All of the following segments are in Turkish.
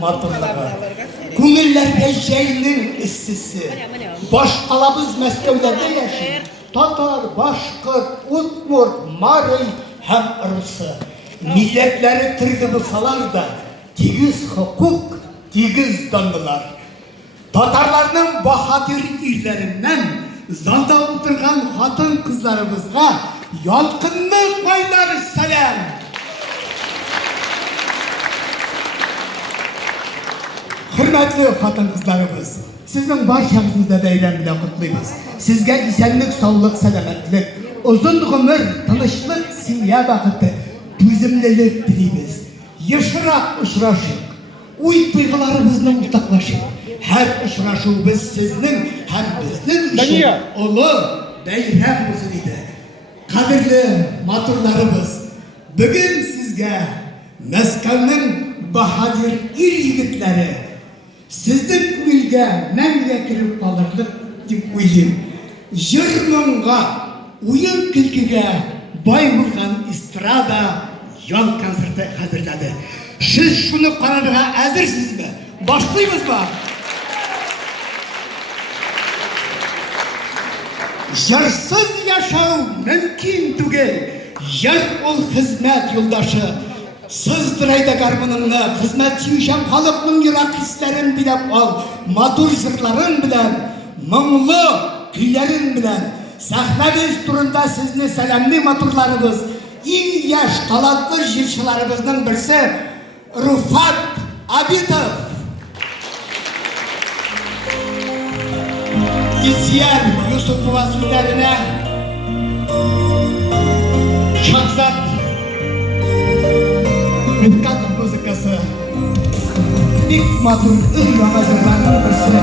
matırlığı. Күңелләргә җәйнең эссесе. Баш калабыз Мәскәүдә яши. Татар, башкорт, удмурт, марый һәм русы. Милләтләре төрле булсалар да, тигез хукук, тигез данлылар. Татарларның баһадир ирләреннән залда утырган хатын кызларыбызга ялкынлы байлар сәлам. Hürmetli hatan kızlarımız, sizin barşağınızda beyran bile kutluyoruz. Sizge isenlik, sağlık, selametlik, uzun ömür, tanışlık, simya bakıtı, tüzümlülük dileyimiz. Yaşırak uçraşık, uy duygularımızla ortaklaşık. Her uçraşığımız sizin, hem bizden için ulu beyran olsun idi. Kadirli maturlarımız, bugün sizge Mesken'in bahadir ir yigitleri, sizden күңелгә мәңгегә киреп калырлык дип уйлыйм. Җыр-моңга, уен-көлкегә бай булган эстрада ял концерты хәзерләде. Сез шуны карарга әзерсезме? Башлыйбызмы? Җырсыз яшәү мөмкин түгел. Җыр ул хезмәт юлдашы. Sızdır ayda garmınını, hizmet süyüşen halkının yırak hislerin bilep al, matur zırların bilen, mımlı küllerin bilen, sahnemiz turunda sizni selamlı maturlarımız, en yaş talatlı jırçılarımızın birisi Rufat Abidov. İzyer Yusupova sözlerine, Şahzat Rıfkat muzikası, ilk matur ıhlama zırlarının birisi.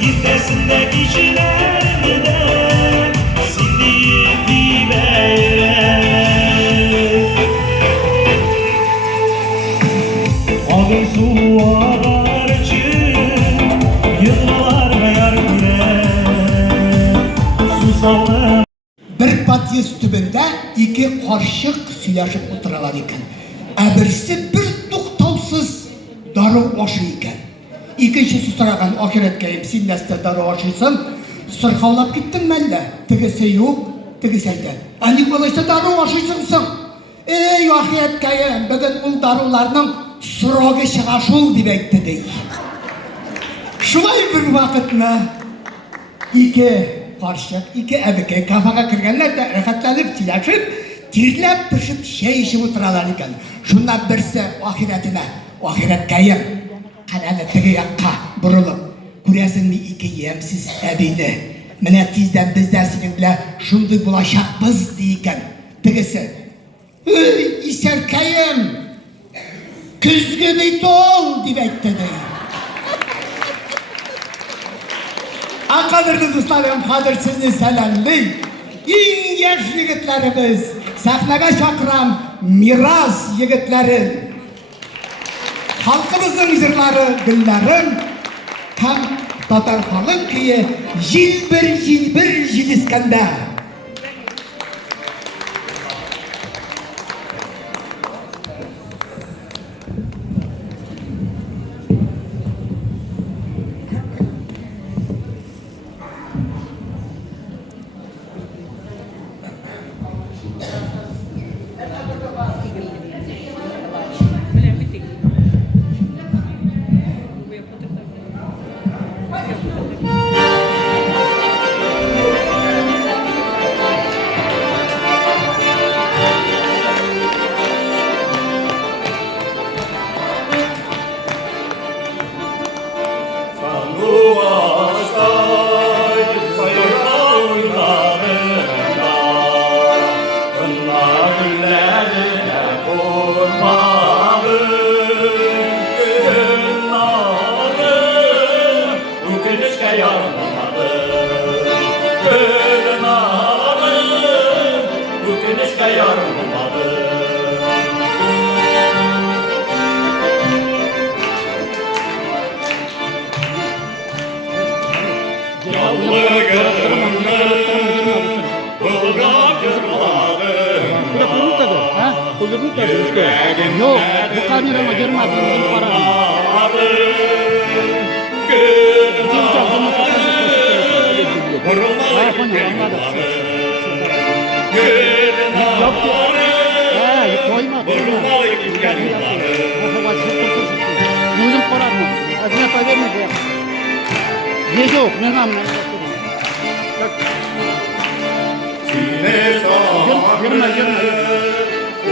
Gitmesin de kişiler Bir patyez tübünde iki karışık söyleşip otururlar iken. Birisi bir to'xtovsiz darı aşı iken. İkincisi so'ragan ahiretkeyim sen nasıl darı aşıysın? Sırxavlab gittim ben de. Tegese yok, tegese de. Ancak olursa darı aşıysın. Ey ahiretkeyim, bugün o darılarının surağı çıkaşıl demekti dey. Şulay bir vakitne iki karşık, iki ebeke kafaga kirgenler de rahatlanıp silaşıp, tirlep pişip şey işi oturarlar iken. Şundan birisi ahiretkeyim, kanalı tege yakka burulup, kuresin mi iki yemsiz ebeyni, mene tizden bizden senin bile şunday bulaşakbız deyken, tegesi, ey iserkeyim, küzgü bit ol demekte dey. Kadirli dostlarım, kadirsizni selamlayın. En yaş yigitlerimiz, sahnaga çakıran miras yigitlerim. Halkımızın jırları, günlerim, hem Tatar halk ki yıl bir iskende. Yok, bu kamerama girmedi, bizim param. Bizim param mı? Azmet vermedi. Yok, ne zaman? Girme.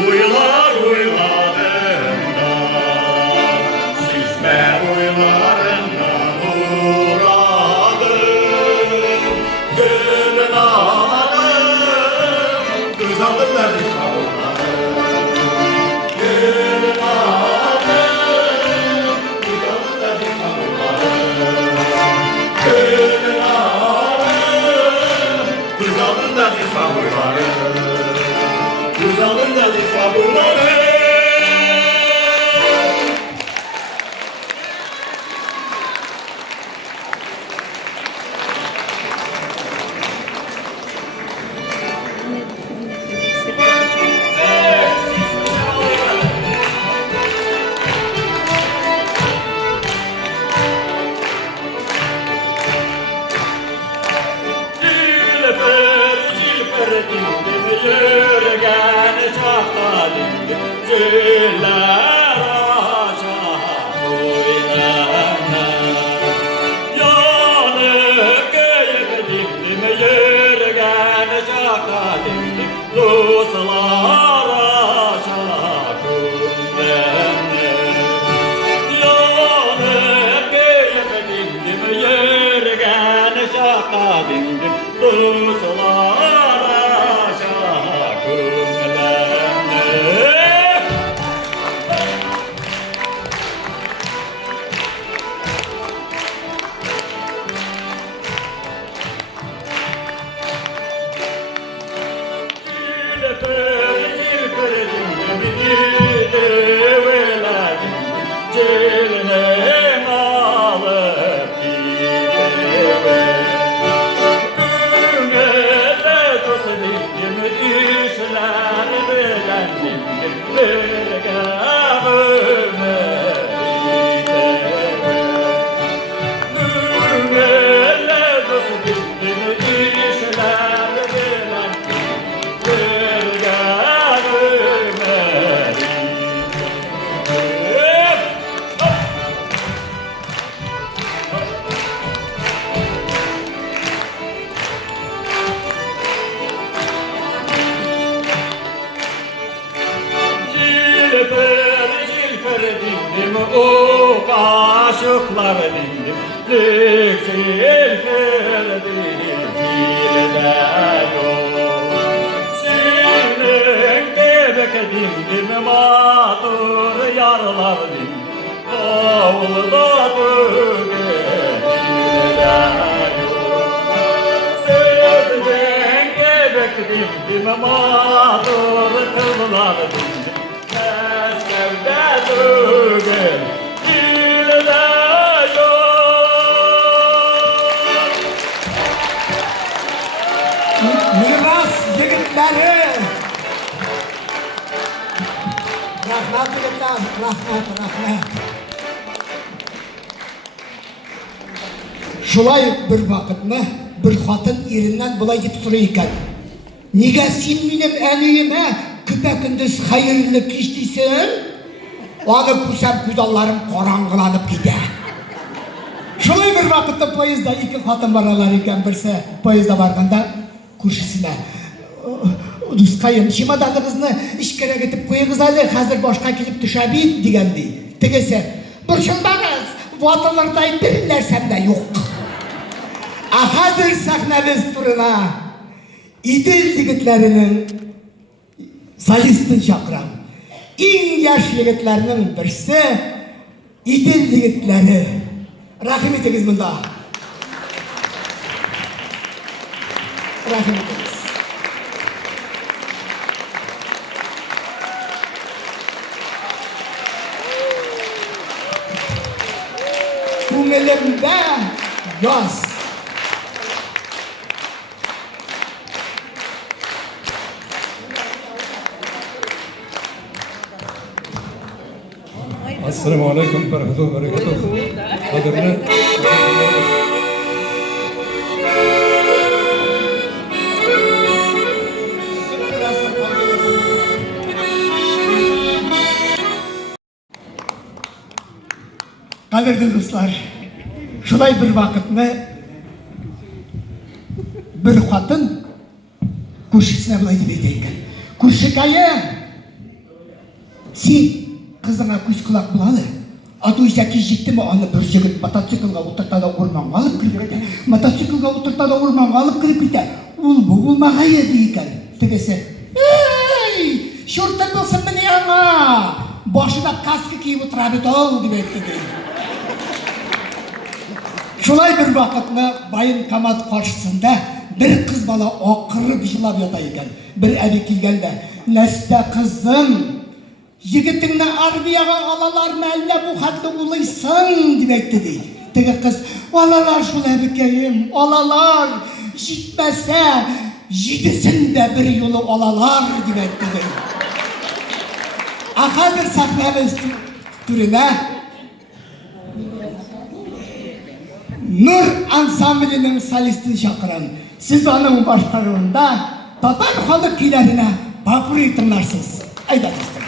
Uylar uylarım da, süzme uylarımdan uğradım. Gülün ağlarım, güzeldir verdik ağlarım. Gülün ağlarım, güzeldir verdik ağlarım. Gülün ağlarım, güzeldir verdik ağlarım. Güzelin de sabırları. Gülüne aşıklar dindim dilde yok Senin debek dindim matur yarlar dindim Oğulda bögek dilde yok Sözden debek dindim matur kızlar dindim Meskevde bögek dilde Miras yigitleri. Rahmat yigitlar, rahmat. Şulay bir vaqtni bir xotin erinden bulay deb so'ray ekan. Nega sen menim aniyime küpe-gündüz xayrli kech deysan? Onu ko'rsam ko'zlarim qorong'ilanib ketadi. Şulay bir vaqtda poyezdda ikki xotin bolalar ekan, birisi poyezdda borganda ko'rshisida do'stqayim chemodanimizni ishkara ketib qo'ying'iz hali hozir boshqa kelib tushadi degandi. Tegese bir shundamas votalarday bir narsamda yo'q. Hozir sahnamiz turina idil yigitlarining solistini chaqiraman. Eng yosh yigitlarning birisi idil yigitlari. Rahim etingiz bunda. Rahim etiniz. Ko'nglimda yoz. Assalamu alaikum warahmatullahi wabarakatuh. Qadrli Qadrli do'stlar, shulay bir vaqtni bir xotin ko'rshisine bulay deb aytaykan. Ko'rshikayim, sen qizingga ko'z quloq bo'ladi. Ato'ychaki yetdimi, uni bir yigit mototsiklga o'tirtada o'rmonga olib kirib ketdi. Mototsiklga o'tirtada o'rmonga olib kirib ketdi. Ul bu bo'lmag'aydi ekan. Tegese, "Ey, shurta bo'lsin meni yana. Boshida kaska kiyib o'tiradi-ol" deb aytdi. Şulay bir vaqtni bayın kamat qarshisida bir qiz bola oqirib yig'lab yotar ekan. Bir abi kelganda, "Nasta qizim, yigitingni armiyaga olalar malla bu xatni ulaysan" deb aytdi. Tega qiz, "Olalar shulay bekayim, olalar yetmasa, yedisinde bir yo'li olalar" deb aytdi. Hozir sahnamiz turida Nur ansamblining solistini chaqiraman. Siz uning boshqaruvida Tatar xalq kuylarini popuri tinglarsiz. Ayda do'stlar.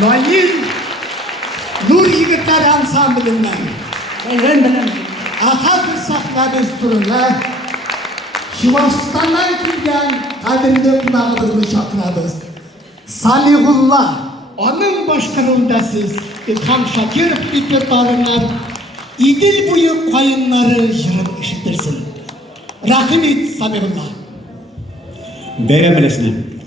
Nail Nur Yigitler Ansamblinden Ahad Sahna Desturuna Şivastan'dan kilgen kadimde kunağıdığını şakınadız. Salihullah onun başkanında siz İlham Şakir repertuarından İdil boyu koyunları jırıp işitirsin. Rahmet Salihullah. Beremlesine.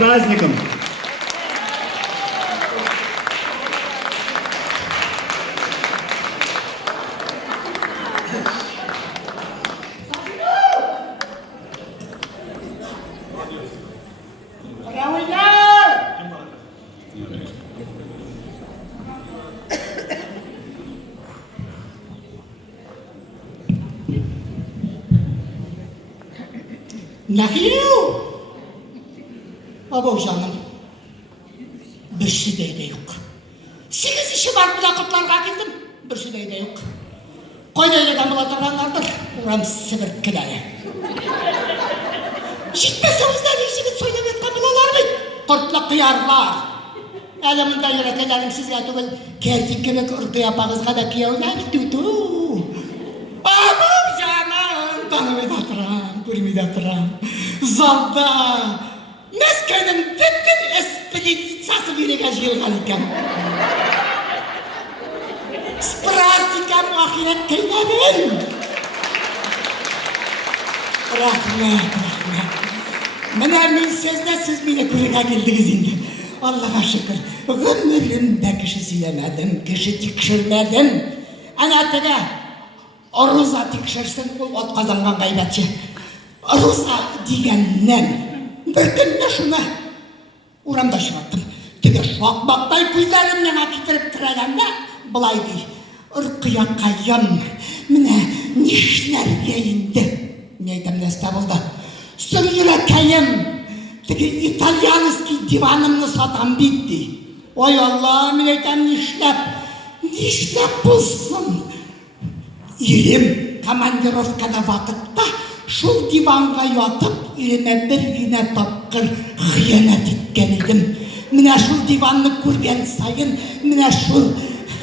Праздником! Нахил! Абау жаным, бір шидей де yok. 8-ші мартында құтларға келдім, бір шидей де yok. Қойдайлыдан бола тұрғанлардың, ұрам Сібір кіләлі. Жетпесіңіздер есігін сөйлеп еткен болалар ма? Құртлы қиярлар. Әлі мұнда үйрекелерім сізге түгіл, кертиккелік ұрқи апағызға да кияулар түту. Абау жаным, танымайда тұрам, көрмейда тұрам. Залда, Мәскәудің бүткіл экспедициясы береге жиылған екен. Спрастикам ақирет келмедім. Рахмет. Міне мен сезді, сіз мені көреге келдіңіз енді. Аллаға шүкір, ғұмырымда кіші сүйемедім, кіші тікшірмедім. Ана тігі, ұрыза тікшірсін, ол отқазанған ғайбатшы. Ұрыза дегеннен, бір күнде шуны ұрамда шығаттым. Тігі шоқбақтай көздерімнен акетіріп кірегенде, бұлай дей, ұрқия қайым, міне нешлер кейінді. Не айтам нәсті болды? Сүргілі кәйім, тігі итальянский диванымны сатам бейді. Ой Алла, мен айтам нешлеп болсын. Ерем командировкада вақытта шул диванға ятып, иреме бір гіне тапқыр қиянат еткен едім. Міне шул диванны көрген сайын, міне шул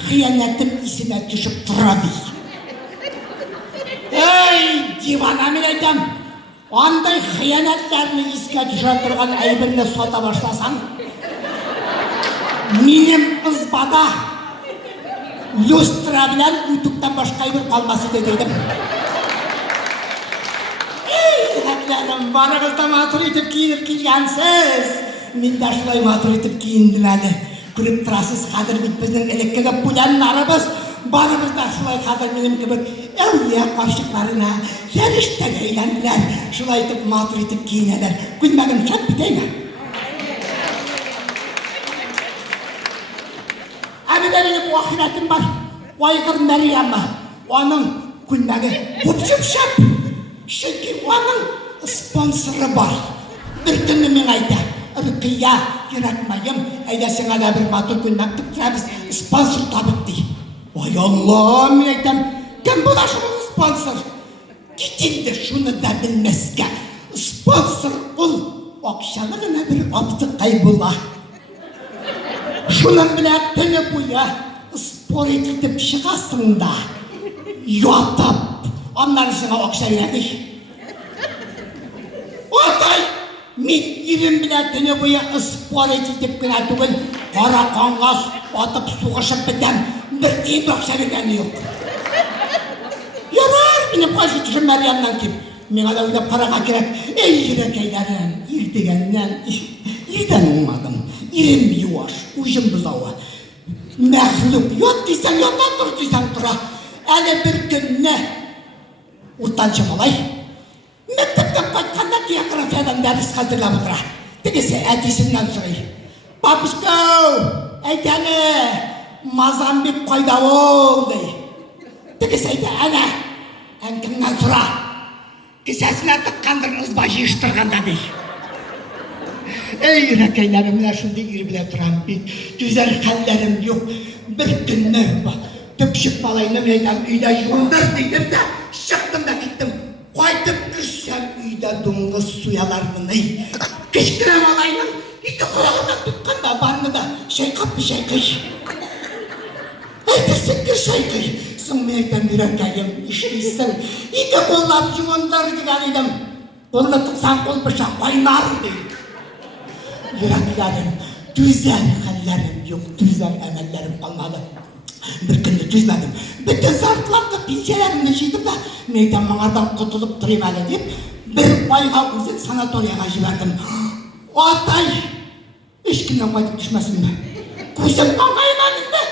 қиянатым есіме түшіп тұрады. Ей, дивана мен айтам, андай қиянаттарыны еске түше тұрған әйбіріне сота башласаң, менің ызбада люстра білән үтіктен башқа бір қалмасы дедейдім. Әкләрім, барығызда матур етіп киініп келгенсіз. Мен де шылай матур етіп киіндім әлі. Көріп тұрасыз, қадыр бит біздің элеккеге пулян нарыбыз. Барығызда шылай қадыр менің кібір әулие қапшықларына фәрештеге ейленділер. Шылай етіп матур етіп киінелер. Күлмәгім шат бітейме? Әбіде менің уақиратым бар. Ойғыр Мәриямы. Оның күлмәгі көпшіп-шап. Шеки оның спонсоры бар. Бір күні мен айда, ұрқия, ератмайым, әйда сен ада бір матур күлмәк түптірәбіз, спонсор табыт дей. Ой Алла, мен айтам, кім бұл ашығын спонсор? Кетенді шуны да білмеске. Спонсор ол оқшалығына бір опты қай бола. Шунын біле түні бұя спор етілтіп шығасыңда, ятып, ondan sana okşa verdik. Otay, мен ирім біле түні бұя спор етілтіп күні түгіл, қара қанғас атып суғышып бітем, бір тейін оқша бергені yok. Ярар, менің қойшы түшім Мәриямнан кеп, мен ада ойлап қараға керек, ей жүрекейлерім, ертегеннен, ерден оңмадым, ирім юаш, ұжым бұзауы. Мәхлүк, ят дейсен, ята тұр дейсен тұра, әлі бір күнне Уртанчы малай, мектептен қайтқанда географиядан дәріс қаздырлап отыра. Дегесе әтесімнен сұрай. Бабушкау, әйтәні, Мазамбек қайда ол, дей. Дегесе әйті, әне, әңкімнен сұра. Кесесіне тұққандыр ұзба жиыштырғанда, дей. Ей, рәкейлерімне шылды ербіле тұрам бейт. Түзер қалләрім жоқ. Бір күнні түпшіп балайны мейдан үйде жуындар дейдім де, шықтым да кеттім. Қайтып күрсем үйде дуңғы суялармын. Кешкіре балайның иті құлағына тұтқанда ванныда шайқап шайқай. Әйтірсің кір шайқай. Соң мейдан үйрекайым ішкейсің. Иті қоллап жуындар деген едім. Қолны тұқсан қол бұрша қойнар дейді. Үйрекелерім, түзер қалларым жоқ, түзер әмәллерім қалмады. Бір күнді түзмәдім. Бүтін зартылапты пенсияларымды жейдім да, мейдан маңардан құтылып тұрем әлі деп, бір байға өзін санаторияға жібердім. Отай, ешкімнен қайтып түшмәсін бе? Көзім маңайынан енді.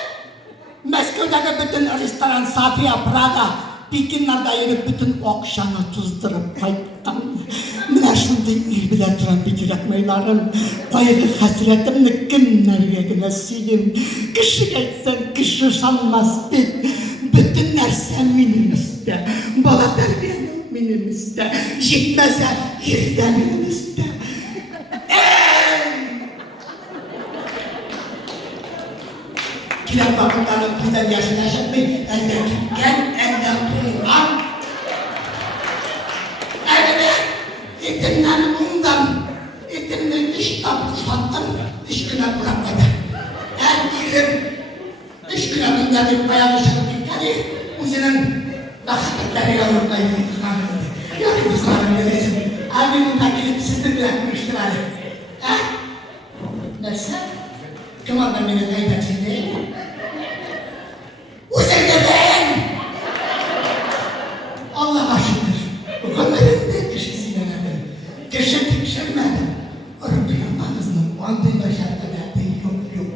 Мәскеудегі бүтін ресторан София, Прага, Пекиннарда еріп бүтін оқшаны тұздырып қайтқан. Міне шынды ербіле тұран бекерек майларым, қойғы қасіретімні кім нәргегіне сүйім. Кіші кетсен, кіші шалмас бет, бүтін нәрсе менің үсті. Бала тәрбиенің minimizde, yetmese yerde minimizde. Kiler bakımlarının bizden yaşını yaşatmayı, elde gel, elde tuğlan. Etimden bundan, etimden iş taptı sattım, 3 güne bırakmadı. Her gün 3 güne günde bayağı yaşadık yani, uzunun nakatları yolunda yürüdüklarıydı. Yürüdüklarını göreceğim. Abinin de gelip sizi bırakmıştılar. Ha? Neyse, kumandan beni kaybetsin değil mi? Uzun'da ben! Allah'a şükür, ömrümde kişisiyle verdim. Kişi tiksinmedim. Rabbim ağzının bandı başarıda verdi yok.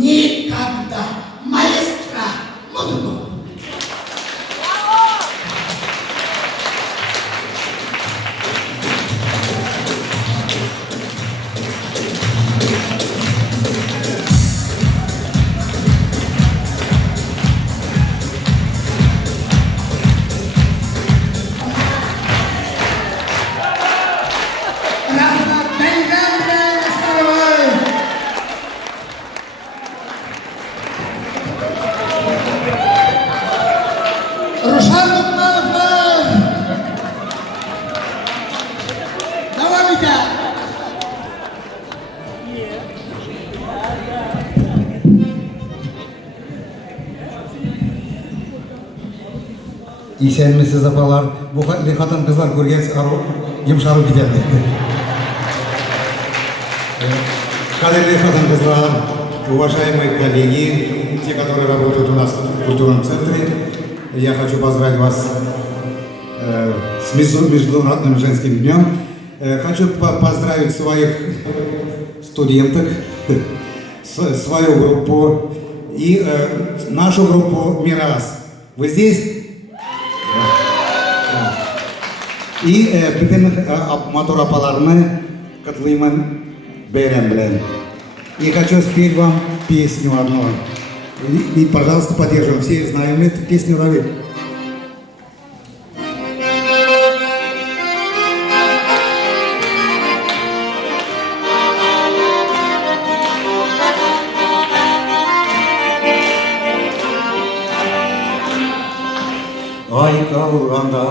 Nikabda maestra mutlu. İsenmesiz apalar, bu hatan kızlar görgen yumşarıp giderdi. Кадерные кызлар, уважаемые коллеги, те, которые работают у нас в культурном центре, я хочу поздравить вас с Международным женским днем. Хочу поздравить своих студенток, свою группу и нашу группу «Мирас». Вы здесь? И bütün motor апаларны котлыйман бәйрәм белән. И хочу спеть вам песню одну. И пожалуйста, поддержим. Все знаем эту песню, Равиль. Ай калганда,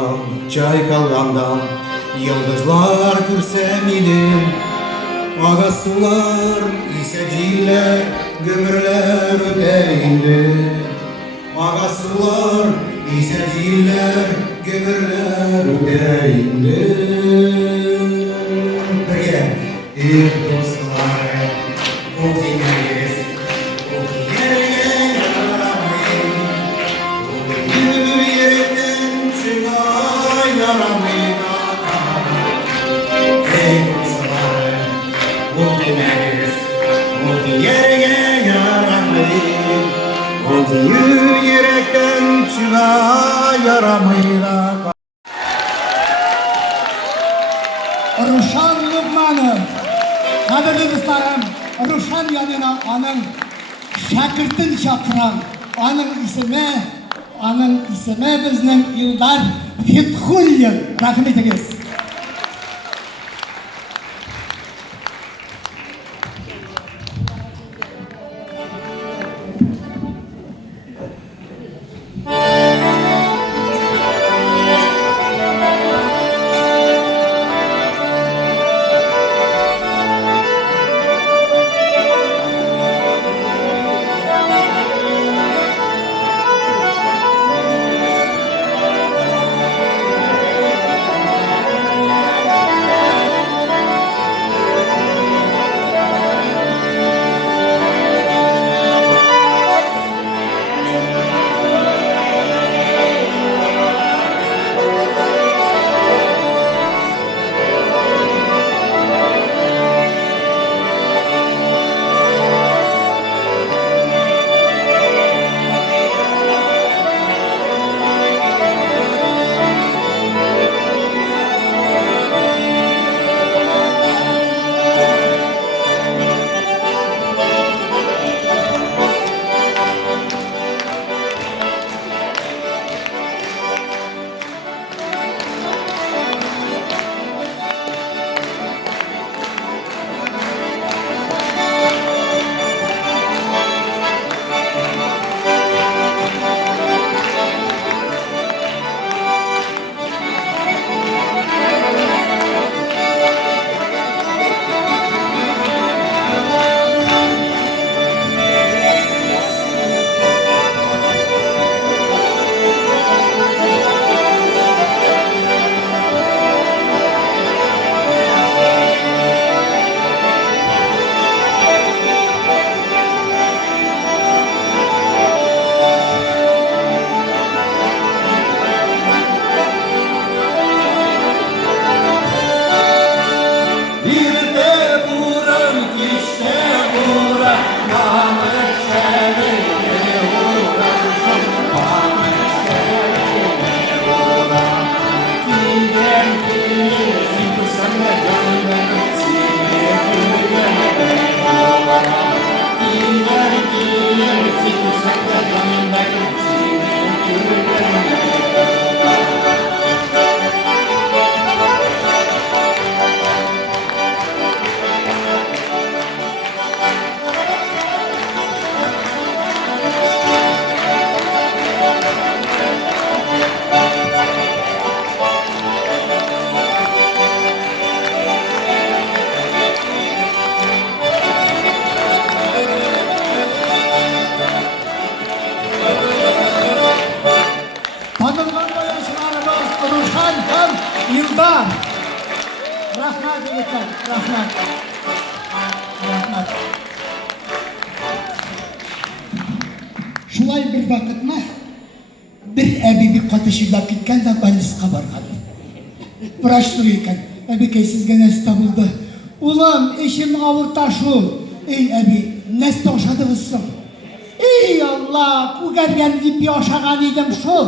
чай калганда, йылдызлар күрсәм идем. Агасулар исәдиләр, гөмерләр үтә инде. Агасулар исәдиләр, гөмерләр үтә инде. Бергә ир дуслар, ул димәгез, ул дигәргә ярамый. Ул йөрәктән чыга ярамый. Эй дуслар, ул димәгез, ул дигәргә ярамый. Ул йөрәктән чыга ярамый. Ruşan Lübmanov, qadrli do'stlarim, Ruşan yanına onun şakirtin chaqiran, onun ismi bizning Ildar Fethulliyev. Rahmetingiz. Tanılgan boyacılarımız Uruşan hem Yıldar. Rahmet eylesin, rahmet. Rahmet. Şulay bir vakitme bir ebi bir katışıyla gitken de Balis'e bargan. Vraç duruyken, ebi keysizge nesi tabıldı. Ulan eşim avurta şu, ey ebi, nesi toşadığızsın? Ey Allah, bu gergen ipi aşağıdan idim şul.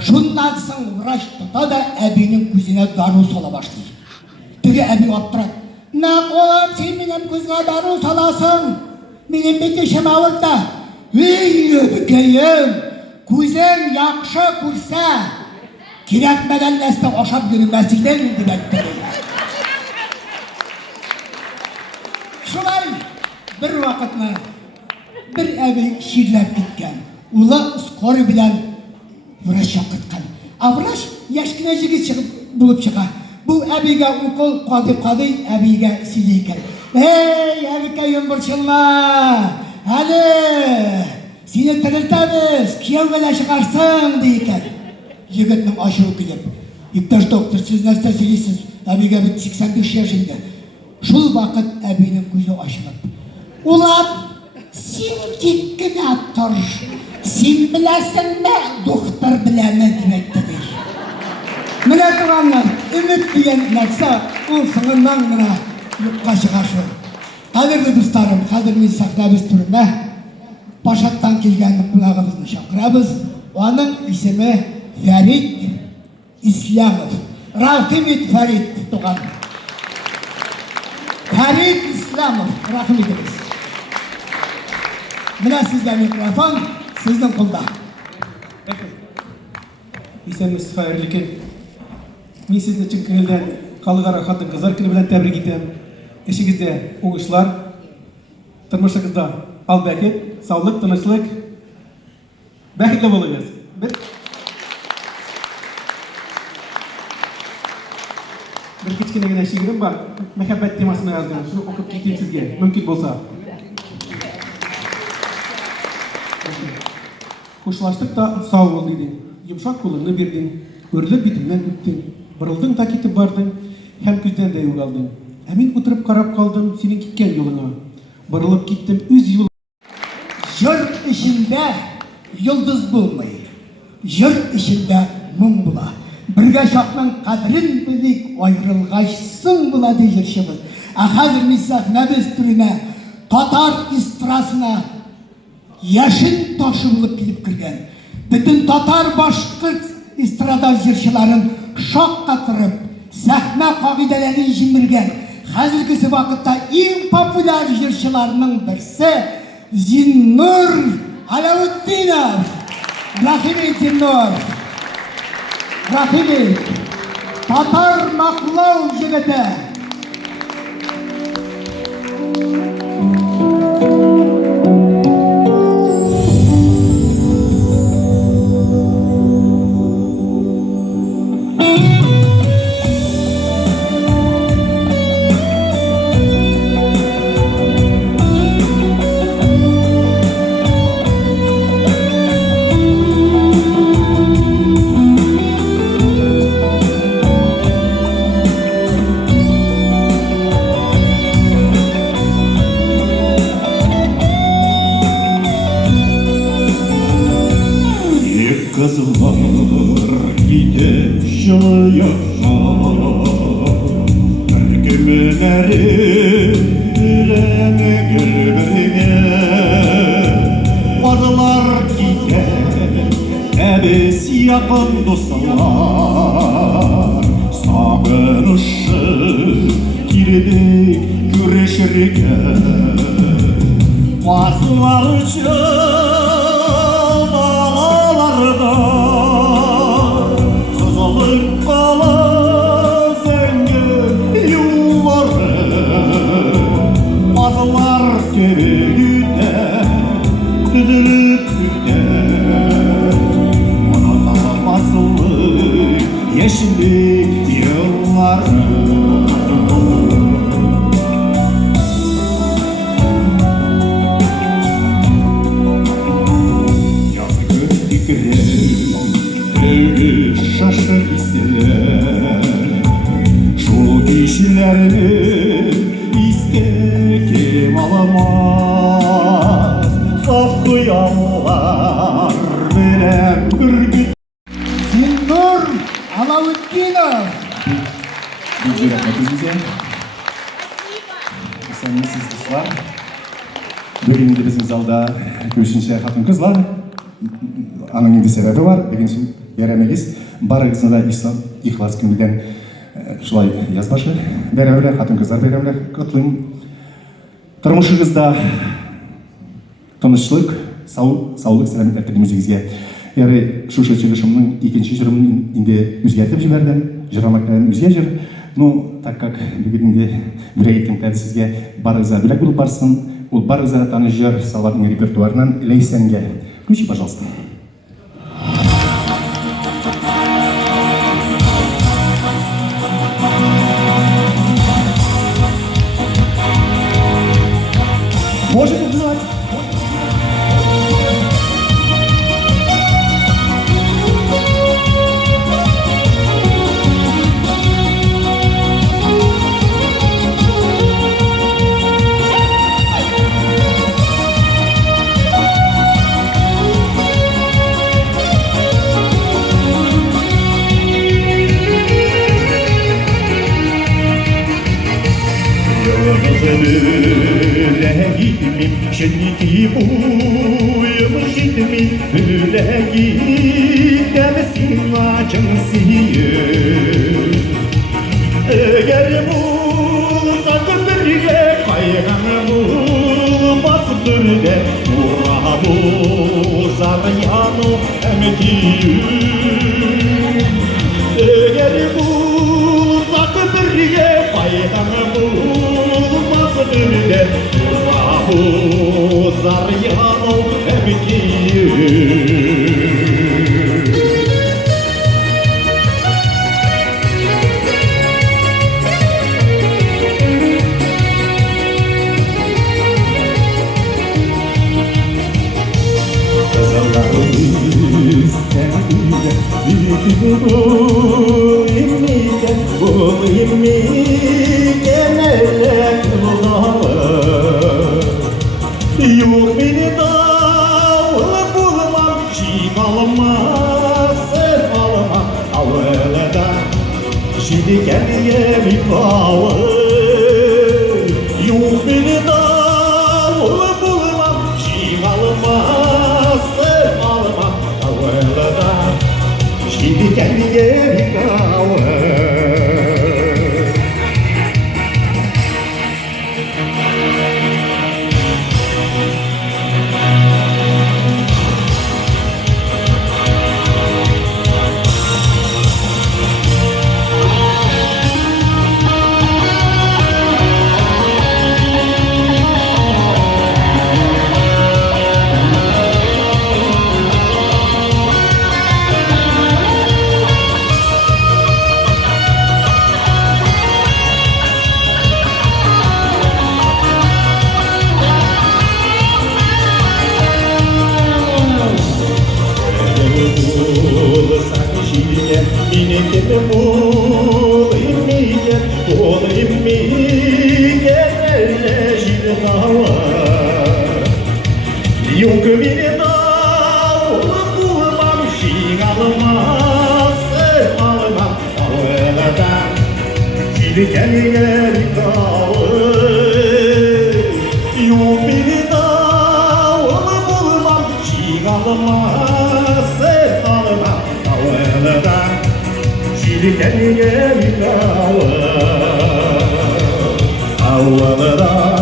Şundan soң vraç tuta da ebinin gözüne darу sala başlıyor. Tüge ebi attırad. Ne koyup sen benim gözüne darу salasın? Benim bitişim avurta. Ey öbükeyim, gözün yakşı kursa, kiretmeden nesne aşap yürümesinden demektir. Şulay bir vakitme bir evi şiirlep gitken, ula skori bilen vraç yakıtkan. Avraç yaşkineciği çıkıp bulup çıka. Bu ebiga ukol kadı ebiga siliyken. Hey ebikeyim burçunla, hadi seni tiriltemiz, kiyevgele çıkarsın deyken. Yigitning aşığı gidip, İptaş doktor siz nesne siliysiz, ebiga bit 85 yaşında. Şul vakit ebinin gözü açılıp. Ulan sen tekkine tur, sen bilesin mi, doktor bileme demektedir. Mine tuğanlar, ümit diyen naksa, ol sığından mına yukka çıkar şu. Kadirli dostlarım, kadirli saklarız durun be. Başattan kelgenlik kulağımızını şakırabız. Onun ismi Ferit İslamov. Rahmet Ferit tuğan. Ferit İslamov, rahmetiniz. Mine sizde mikrofon, sizden kulda. Eseniz hayırlı ekan. Men sizni chin ko'ngildan Xalqaro xotin-qizlar kuni bilan tabrik etaman. Ishingizda o'ng'ishlar, turmushingizda albakat, sog'lik, tinchlik, baxtli bo'lingiz. Bir kichkinagina she'rim bor. Muhabbat temasini yozgan. Shuni o'qib ketayim sizga, mumkin bo'lsa. Xo'shlashdik da sog' bo'l deding. Yumshoq qo'lingni berding. O'rilib bitimdan o'tding. Birilding da ketib bording. Ham ko'zdan da yo'qolding. Men o'tirib qarab qoldim sening ketgan yo'lingga. Birilib ketdim o'z yo'lim. Yurt ishinde yıldız bulmayı. Yurt ishinde mum bula. Birge şakның qadrin bilik ayrılgaçsın bula deyirşimiz. Hazır misaf nebis türüne, Tatar istrasına yaşın taşı bulup gidip kirgen. Bütün Tatar başkırt istrada jirşilerin şok katırıp, sahne kagidelerini jimirgen. Hazırkisi vakitte en popüler jirşilerinin birisi Zinnur Alavuddinov. Rahimi Zinnur. Rahimi Tatar maklav jigiti. Kızlar gidip şunu yaşar, Erkemeleri Yüreğime gülbürge Varlar gider Ebes yakın dostlar Sağınışı girdik güreşirken Varlarca dağlarda Söz alıp kalan zengin yolları Varlar göbekte düzülüp güder Unutulmazlık yeşillik yılları Şaşır isteler Şol kişilerini istekim alamaz Saf duyanlar bilen bir gün Sindur Alavuddinov. Bizi rahmetiniz bize Esenlisiniz kızlar Bugün de bizim zalda Köşünçe hatun kızlar Анын инде себеби бар, деген соң беремегиз. Барыгызга да ихлас күңүлдөн ушулай жазбашы беребилер, катын кыздар беребилер. Котлуйм. Турмушуңузда тынычлык, саулык, саламаттык тілеуіңізге. Яғни шушы чыгышымның экинчи жырымын инде өзгертип жибердим. Жырамакан өзге жыр. Ну, так как бүгүнкү бирейтинг сизге барыгызга билек болуп барсын, ул барыгызга тааныш жыр Салаваттын репертуарынан Лейсенге. Включи, пожалуйста. Можете называть? Öyle gitmeyim, şimdi boyum gitmeyim, öyle gidemesin acım sıyır. Eğer bulsak birge kaygan bulmaz birde, Ura bozar yanı emekiyir. Eğer bulsak birge kaygan bulmaz birde, Ura bozar yanı emekiyir. Yok beni dağlı bulmam, çiğ almaz, sen almam, avlada. Şimdi kendine bir bağlı. Yok beni dağlı bulmam, çiğ almaz, sen almam, avlada. Şimdi kendine bir bağlı. Yok beni dağlı bulmam, şiğ almaz, sen almam, avladan. Gel gel gel dağlı. Yolbida olu bulmam Çıkalmaz sevdalıma Avlıdan Şirken gelin Avlıdan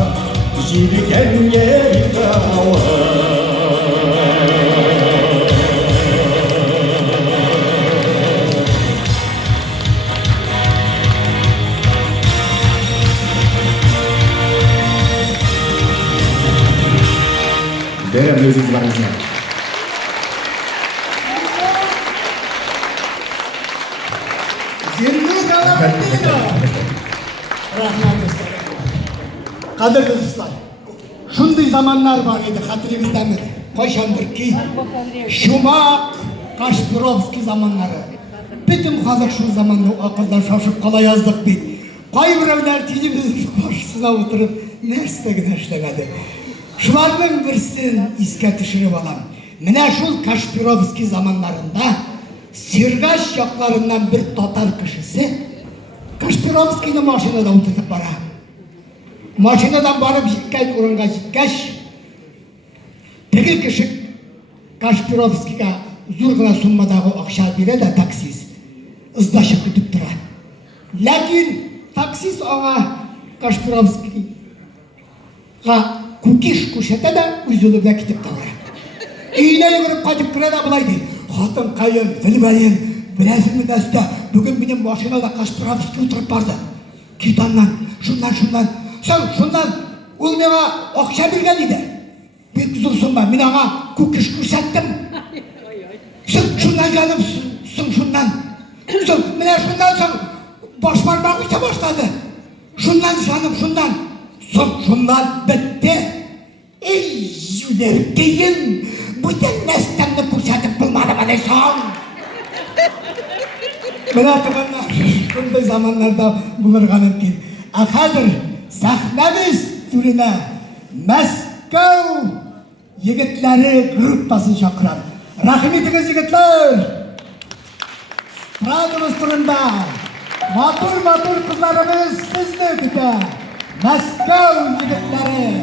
Şirken gelin Berem özünüzlerinize. Zirve kalan değil mi? Rahmet dostlar. Kadirli dostlar. Şunday zamanlar var idi, hatırınızda mı? Koşandır ki, Şumak, Kaşpirovski zamanları. Bütün hazır şu zamanda akıldan şaşıp kala yazdık biz. Kaybirovlar tecibimizin karşısına oturup nerstegen işlemedi. Şularının birisini iske düşürüp alam. Mine şul Kaşpirovski zamanlarında Sirgaş yaklarından bir Tatar kişisi Kaşpirovski'ni maşinada oturtup bara. Maşinadan barıp gitken oranga gitkeş teki kişi Kaşpirovski'ga zurguna sunmadagi akşa bire de taksis ızdaşıp kütüp durar. Lakin taksis ona Kaşpirovski'ga kukiş kuşete de üzülüp de kitip davara. İğne yıkırıp kaçıp kire de bulaydı. Hatın kayın, filmayın, bilesimi deste, bugün benim maşinada Kaşpirovski oturup vardı. Kitandan, şundan. Sen şundan ul mena akşa bilgen idi. Bir kızılsın ben, ben ağa kukiş kuşettim. Sen şundan canım, sen şundan. Sen, mena şundan sen baş parmak uça başladı. Şundan canım, şundan. Sen şundan bitti. Ey yülerkeyin, bütün neslemde kuşetik bulmadı bana son. Mena tıkanlar, bunday zamanlarda bulurganım ki. Hazır sahnemiz türüne Moskov yigitleri gruppaсын çakıran. Rahmetiniz yigitler. Radımız turunda matur kızlarımız sizle küpe. Moskov yigitleri.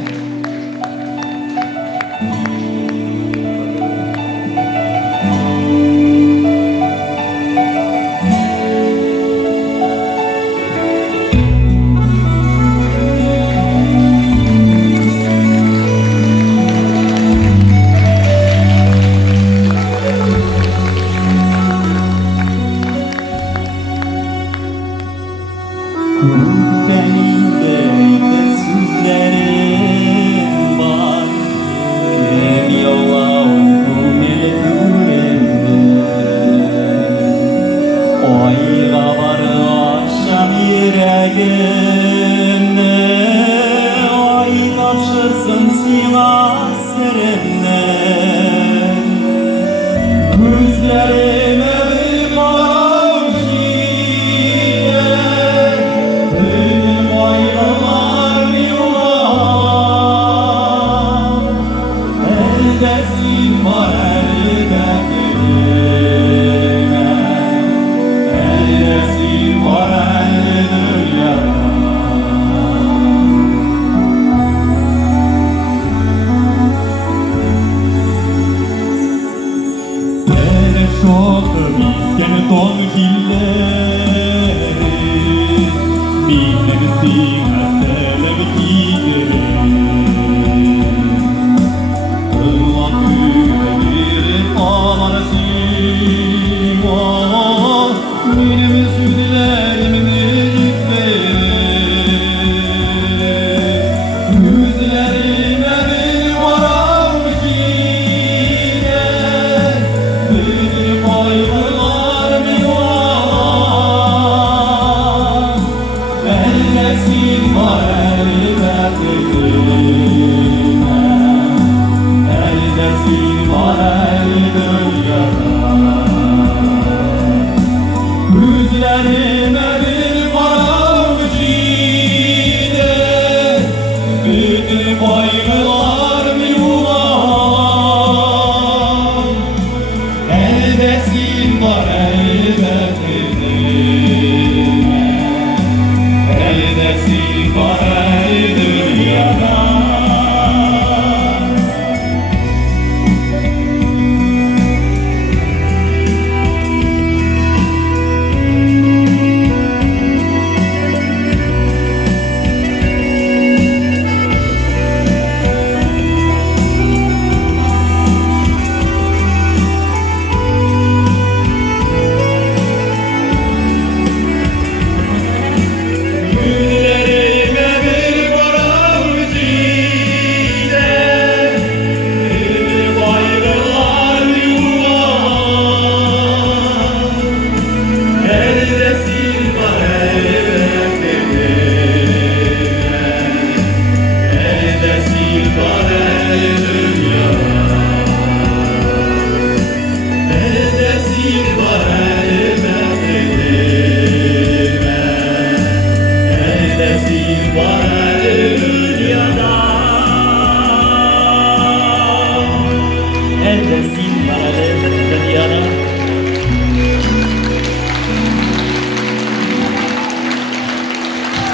Yüzlerime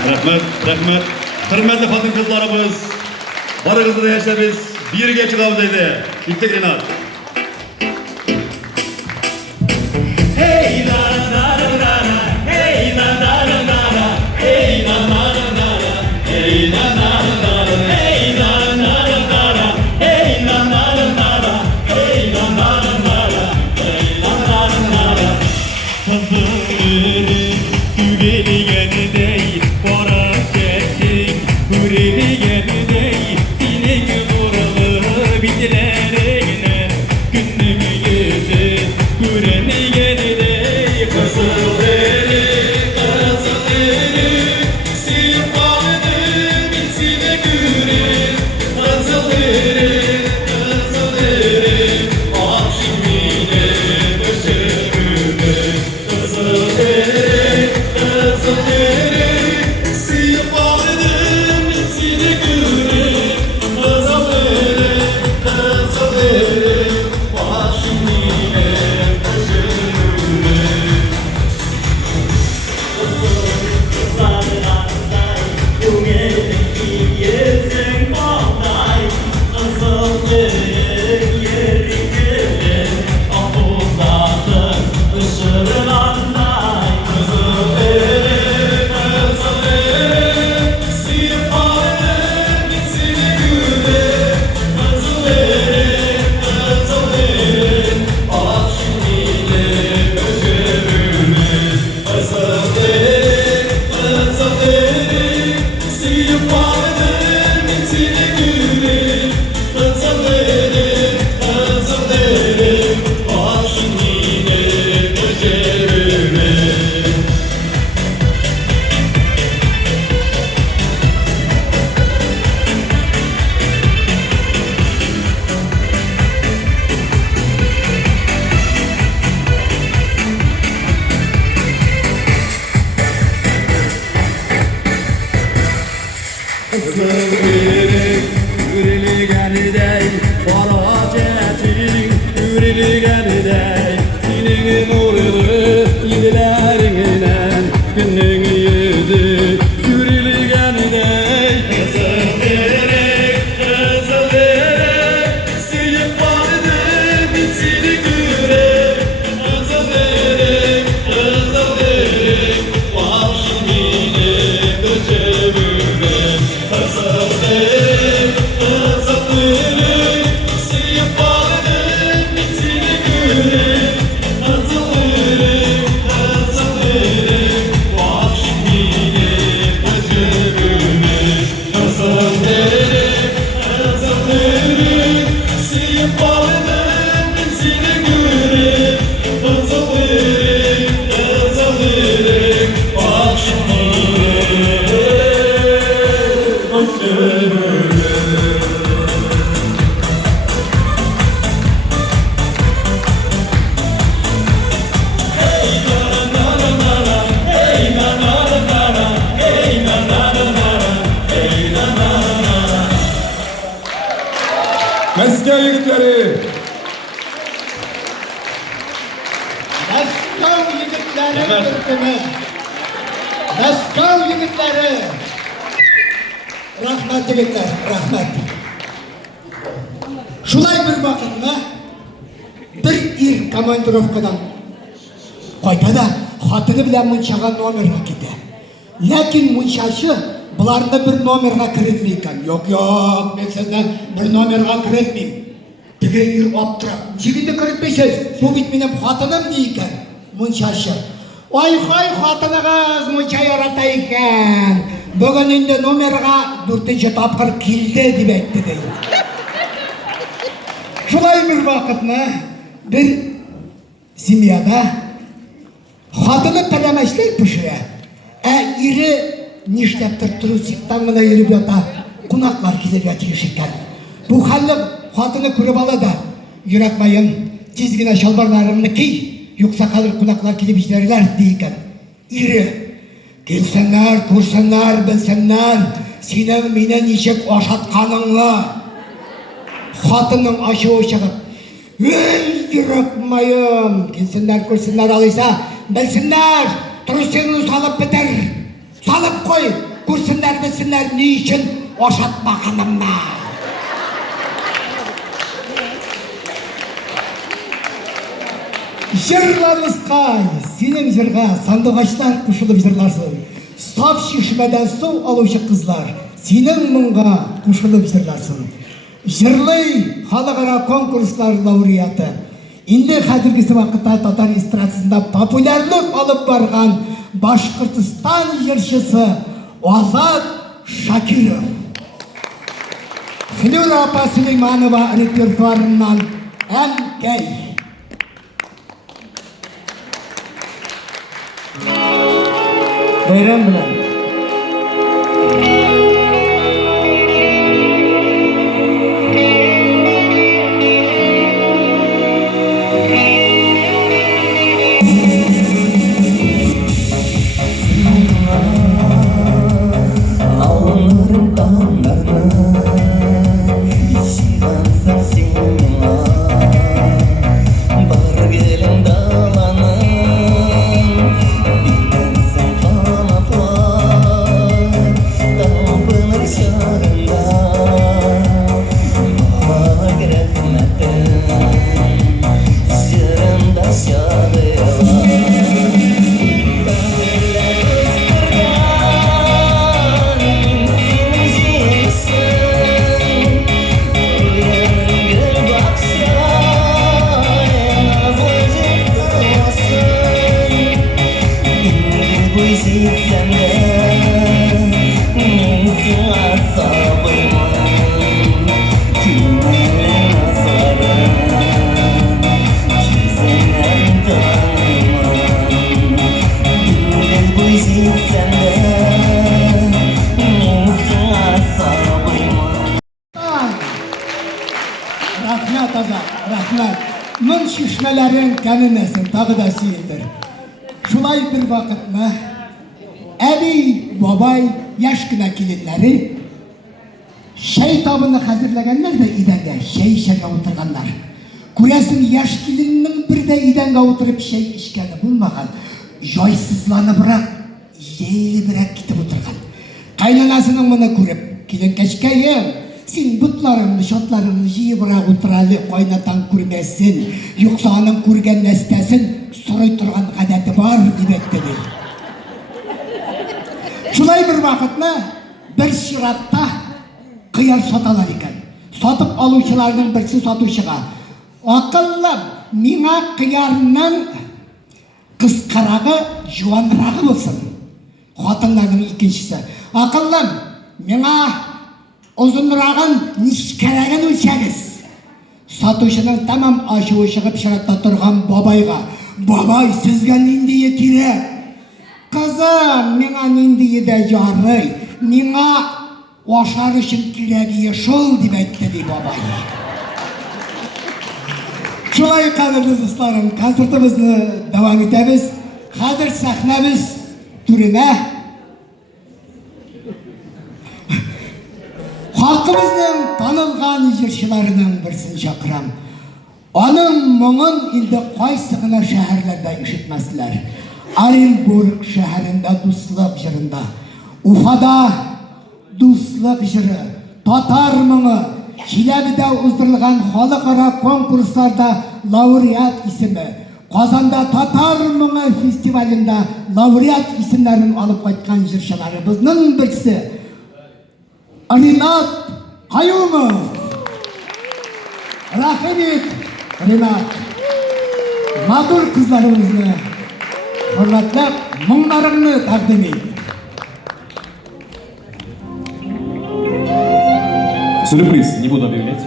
Rahmet, rahmet. Hürmetli kadın kızlarımız, barınızda yaşta biz bir geç çıkabızdaydı. İptek Renat. Hey na na na na na, hey na na na na na, hey na na na na na, hey na na na na na, hey na na na na na, hey na na na na na, hey na na na na na, hey na na na na na. Hazırım, güveli geldi, para çektim, hüreli geldi, sinek vuralı bitirene, günümü yüzü, güreni geldi, kızılları, kızılları, sipardım, içine güre, kızılları, kızılları, akşimine döşümüne, kızılları, kızılları, sipardım, içine güre, kızılları, kızılları, akşimine döşümüne. Mesken yigitleri, Moskov yigitleri türkümü. Moskov yigitleri. Rahmet yigitler, rahmet. Şulay bir vakitme bir komandirovkadan qaytada xotini bilan munchaga nomerga ketdi. Lekin munchachi bularni bir nomerga kiritmay ekan. Yo'q, men sizdan bir nomerga kiritmayman. Dige yurib olib turib, "Nega kiritmaysiz? Bu bit mening xotinim" deykan. Munchachi. "Voy, xotinigiz muncha yarata ekan. Bugun endi nomerga 4-chi topqir keldi" deb aytdi deydi. Şulay bir vakitni bir semyada xotini talamaslik pishira. Iri nishlabdir turuslikdan mana yurib yota qo'noqlar kelib yotish ekan. Bu xalli xotini ko'rib oladi. Yurakmayın, tezgina shalbarlarimni kiy, yo'qsa qadr qo'noqlar kelib ishlarlar deykan. Iri kelsinlar, ko'rsinlar, bilsinlar, sening meni nechik oshatganingni. Xotinim aşağı çıkıp, "Ey yurakmayım, kelsinler, ko'rsinlar, alıysa bilsinler, turusunu salıp biter, salıp koy, desinler niçin oşatmağanımla. Жырларыңызға, сенің жырға сандуғаштар қушылып жырларсын. Сап шешмеден су алушы қызлар, сенің мұңға қушылып жырларсын. Жырлай халықара конкурстар лауреаты. Инде қазіргісі вақытта татар эстрадасында популярлық алып барған Башқұртстан жыршысы Азат Шакиров. Флюра апа Сулейманова репертуарынан ән-кәй. Bayram bilan. Rahmet Azat, rahmet. Mın şişmelerin kemimesin, tağı da siyildir. Şulay bir vakit mı? Ebi, babay, yaş güne kilitleri şey tabını hazırlayanlar da idende şey işe oturganlar. Kuresin yaş kilinin bir de idenge oturup şey işkeni bulmagan. Joysızlanı bırak, yeği bırak gitip oturgan. Kaynanasının bunu kurup, kilin keşkeyim. Sen butlarımını, şotlarımını jiyi bırak oturalı koynatan kurmesin. Yoksa onun kurgen nestesin, soruy turgan adeti var dibektedir. Şulay bir vakitne bir şiratta kıyar satalar iken. Satıp aluşularının birisi satuşuğa. Akıllım, mina kıyarının kıskarağı juvanrağı olsun. Hatınlarının ikincisi. Akıllım, mina uzunrağın nişkeregen ölçeniz. Satuşunun tamam aşığı çıkıp şiratta turgan babayga. Babay sizge nindi yetire. Kızım, mina nindi de jarrıy. Mina oşar için kiregiye şol dip etti di babay. Şulay kadirli dostlarım, konsertimizni devam etemiz. Hazır sahnemiz türüne halkımızın tanılgan jırşılarının birisini çakıram. Onun muğun indi qaysıgına şehirlerde işitmezler. Orenburg şehrinde Dusluk jırında, Ufada Dusluk jırı, Tatar muğu, Çilebi'de uzdurulgan halkara konkurslarda laureat isimi, Kazan'da Tatar muğu festivalinde laureat isimlerini alıp kaçkan jırşılarımızın birisi Rinat Kayumov. Rahmet Rinat. Madur kızlarımızı hürmetlep muңlarını takdim et. Сюрприз, не буду объявлять.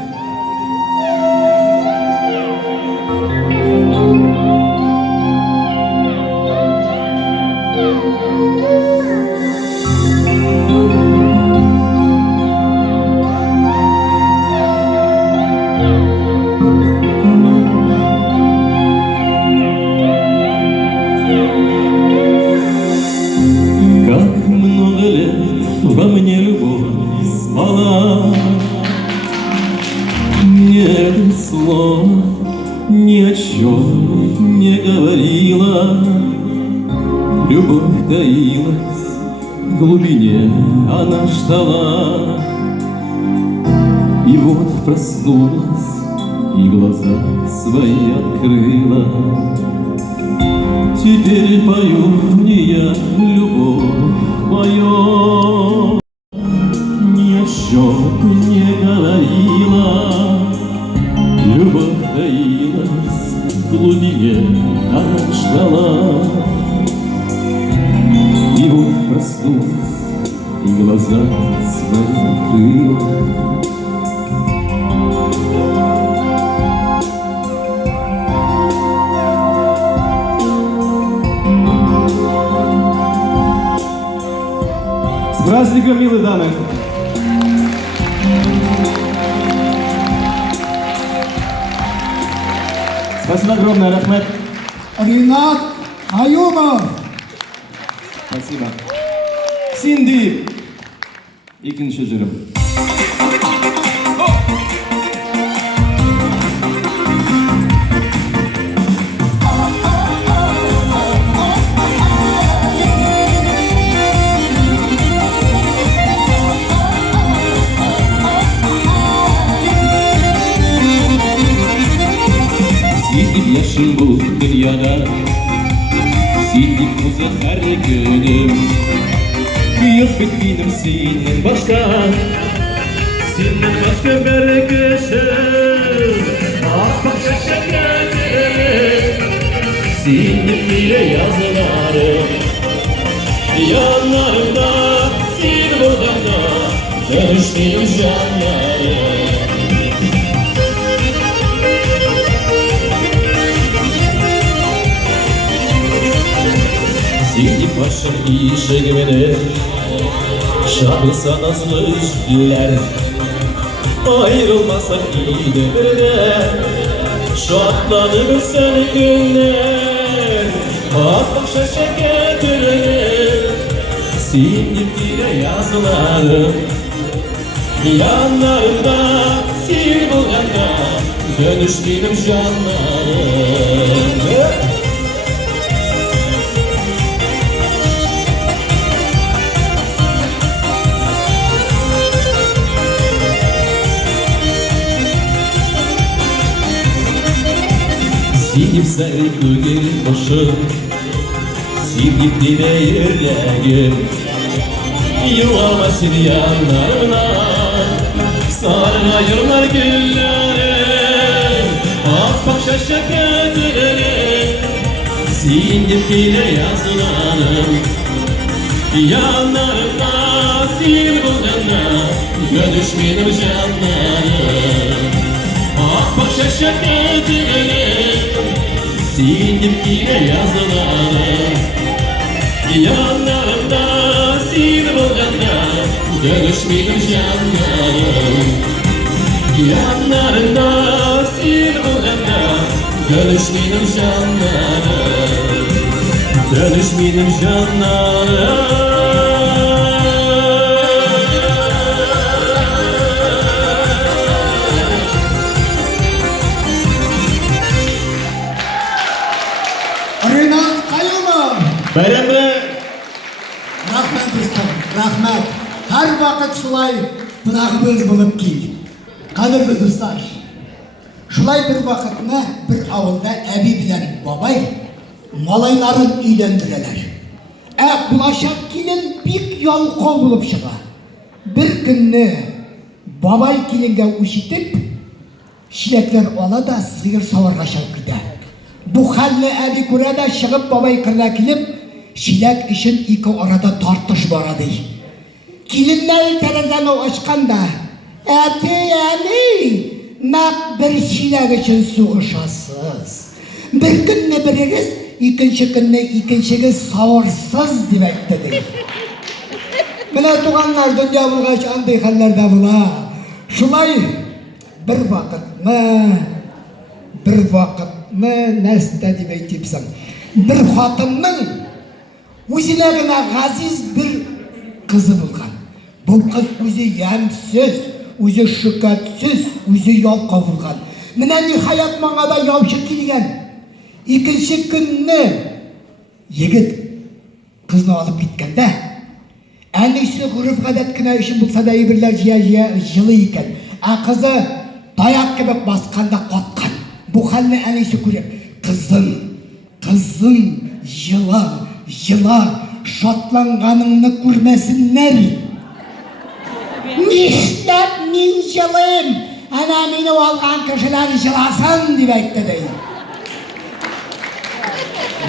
Во мне любовь спала, ни слова ни о чем не говорила. Любовь таилась в глубине она ждала. И вот проснулась, и глаза свои открыла. Теперь пою не я, любовь моя, ни о чем не говорила. Любовь таилась в глубине, она ждала. И вот проснулась, и глаза свои открыла. С праздником, милые дамы! Спасибо огромное, Рахмет. Ринат Аюмов. Спасибо. Синди. İkinci jürim. Silip yaşım bu dünyada, silip uzun her günüm. Yok benim senden başka, senden başka bir kişi. Artık şaşırdım, silip bile yazılarım. Yanlarımda, sil buradan dönüştüm canlarım. Silip başım işe güvenir, şarkısa nazlı güller. Ayrılmasak iyiydi böyle, şartlanır sen günler. Artık şaşa getirir, silip dile yazılarım. Yanlarımda, sil bu yanda, dönüş benim canlarım. Silip sevgi gelin başım, silip dile yüreğim. Yuvarlasın yanlarına, sarayırlar güllerim. Afak şaşak ödülerim, silip dile yazılarım. Yanlarına, sil bulana, dönüş benim canlarım. Afak şaşak ödülerim, silip dile yazılarım. Yanlarımda, sil bulana, dönüş benim canlarım. Yanlarımda, sil bulana, dönüş benim canlarım. Dönüş benim canlarım. Rинат Аюмов. Bayram bilan Rahmet dostum, rahmet. Her vakit şulay pınağımız bulup kil. Kadirli dostlar, şulay bir vakitne bir avulda ebi bilen babay malayların eğlendireler. Bulaşak kilin bik yalqov bulup çığa. Bir günni babay kilinge uşitip şilekler ola da sıyır savarga şalp gider. Bu halli ebi kurada çıkıp babay kırla kilip şilek işin iki arada tartış baradı. Kilinler terezeni açkanda eti yani nak bir şilek için soğuşasız. Bir günne biriniz ikinci günne ikinciniz savarsız demek dedi. Buna tuğanlar dünya bulgaç anday hallerde bula. Şulay bir vakit mı nesne demek tipsin. Bir hatımның өзілеріне ғазиз bir kızı bulgan. Bu kız өзі yemsiz, өзі şüketsiz, өзі yalqa bulgan. Mine nihayet bana da yavşı kilgen. İkinci günni yigit kızını alıp gitkende әнесі ғұрып ғадат кінә үшін бұл садай бірлер жия жылы екен. Қызы даяқ кебек басқанда қотқан. Бұл халіне әнесі көріп, қызым, жыла, шотланғаныңны көрмесіннер. Нишлеп мен жылым, ана мені алған кішілер жыласын деп айтты дейді.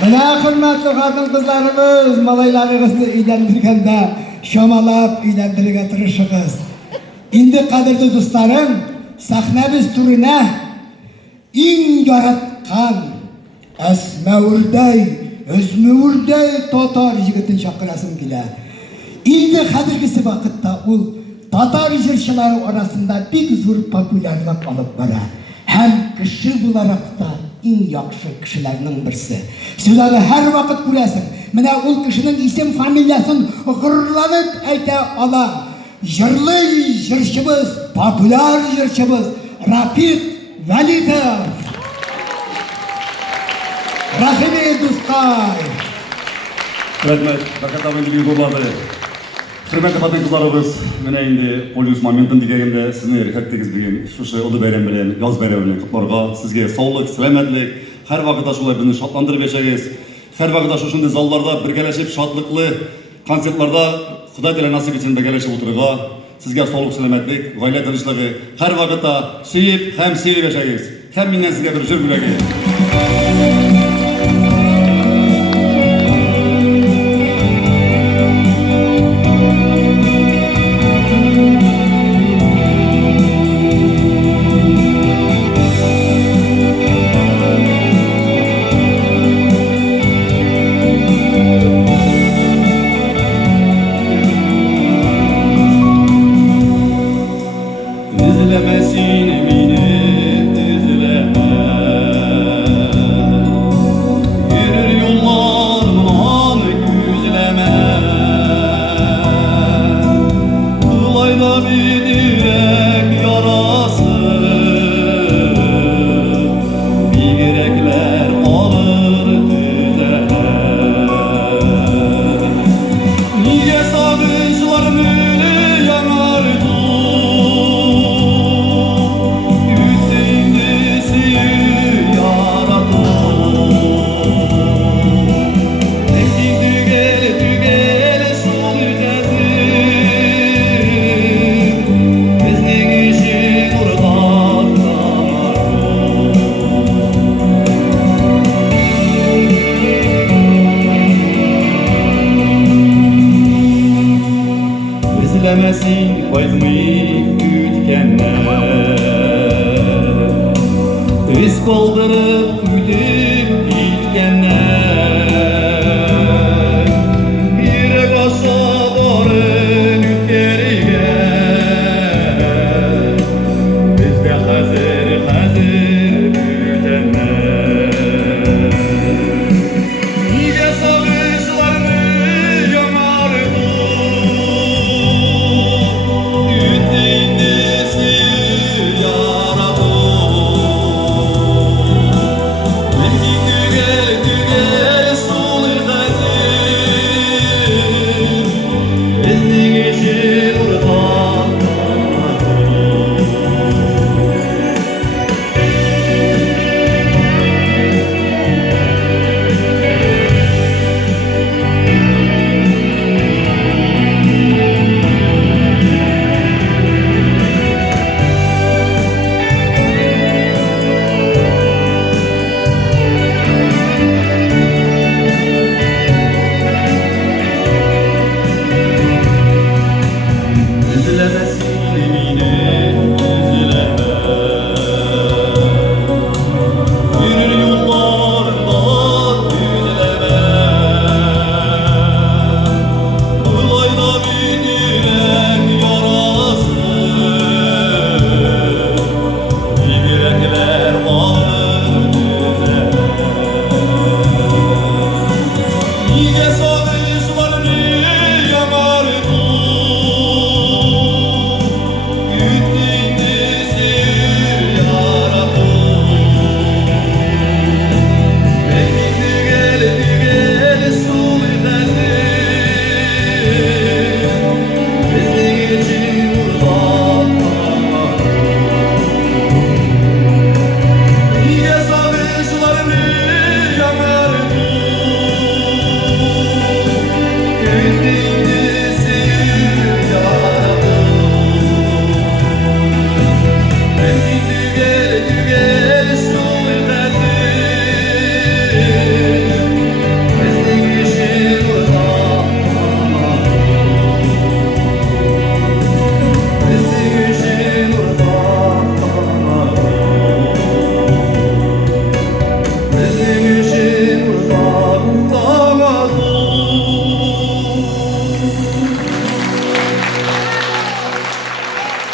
Мына құрметлі қатын қызларымыз, малайларыңызды үйлендіргенде шамалап үйлендіруге тырышыңыз. Енді қадірлі достарым, сахнабыз түріне ең жаратқан өзмәуірдей татар жігітін шақырасым келе. Енді қазіргісі вақытта ол татар жыршылары арасында бек зор популярлық алып бара. Һәм кіші боларақта ең яқшы кішілерінің бірсі. Сіз оны әр вақыт көресің. Міне ол кішінің исем фамилиясын ғұрланып әйте ала. Жырлы жыршыбыз, популяр жыршыбыз Рафиқ Вәлидов. Рахмет, достар. Рахмет, бақытабын деген зорлады. Құрметті қатын қызларыбыз, міне енді полюс моментін дегенде сізні рехаттегіз білген шушы ұлы бәйрем білен, яз бәйрем білен құтларға сізге саулық, сәлеметлік, әр вақытта шулай бізді шатландырып ешегіз. Әр вақытта шушынды залларда біргелешіп шатлықлы концертларда Құдай тілі насып етсін біргелешіп отырға. Сізге саулық, сәлеметлік, ғайлы тынышлығы, әр вақытта сүйіп, һәм сейіп ешегіз. Һәм менен сізге бір жүр бүлеге. Özlemesin koymayı ütkenler Üz kaldırıp ütüp gitkenler Yürek aşağı barın ütkeriye Bizde hazır ütenler Nice sağışlarını yanardı Tügel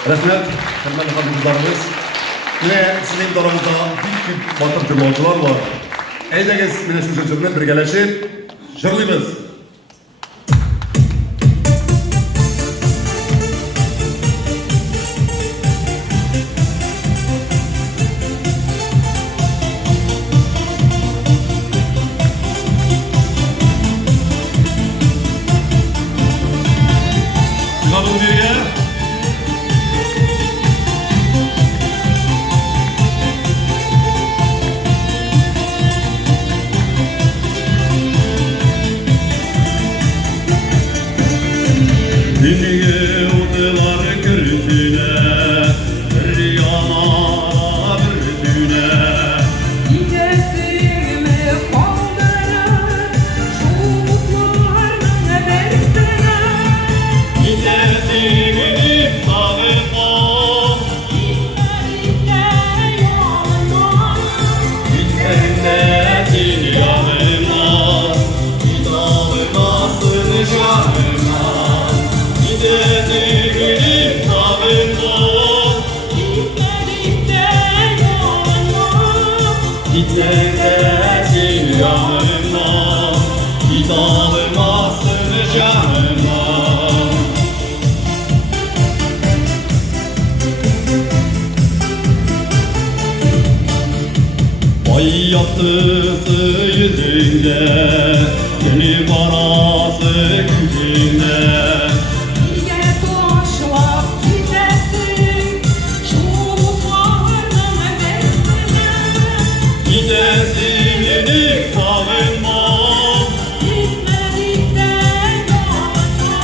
Rahmet, hürmetli hanımlarımız. Yine sizin tarafınızda bir batır cümleler var. Eydiniz yine şu cümle birleşip jırlıyız. Kadın diye. Dinliye otelar kırıkine, bir yana bir düne. Gidesimi kaldırır, şu mutluların derdine. Gidesini sağıma, Gitmedikçe yoluma. gitsendesin yanıma. Gidalıma sığınacağıma. Gidesini sağıma, Gitmedikçe yoluma. gitsendesin yanıma. Gidalıma sığınacağıma. Ay yattısı yüzünde, yeni parası gücünde. Niye taşlap gidesin, şu mutluların derdine. Gidesini savunma, Gitmedikçe yoluma.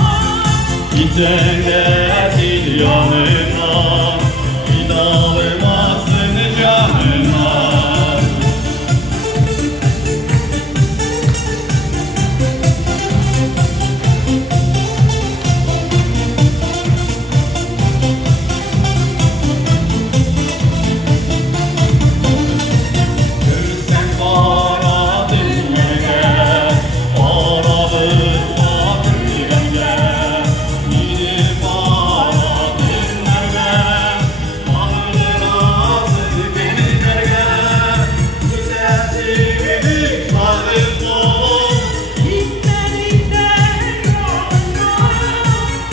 gitsendesin yanıma. Gidalmasın canıma. Görsen bana dinleme, arabı sakırgende. Gidip bana dinleme, alırasın beni derge. Gidesini savunma, Gitmedikçe yoluma.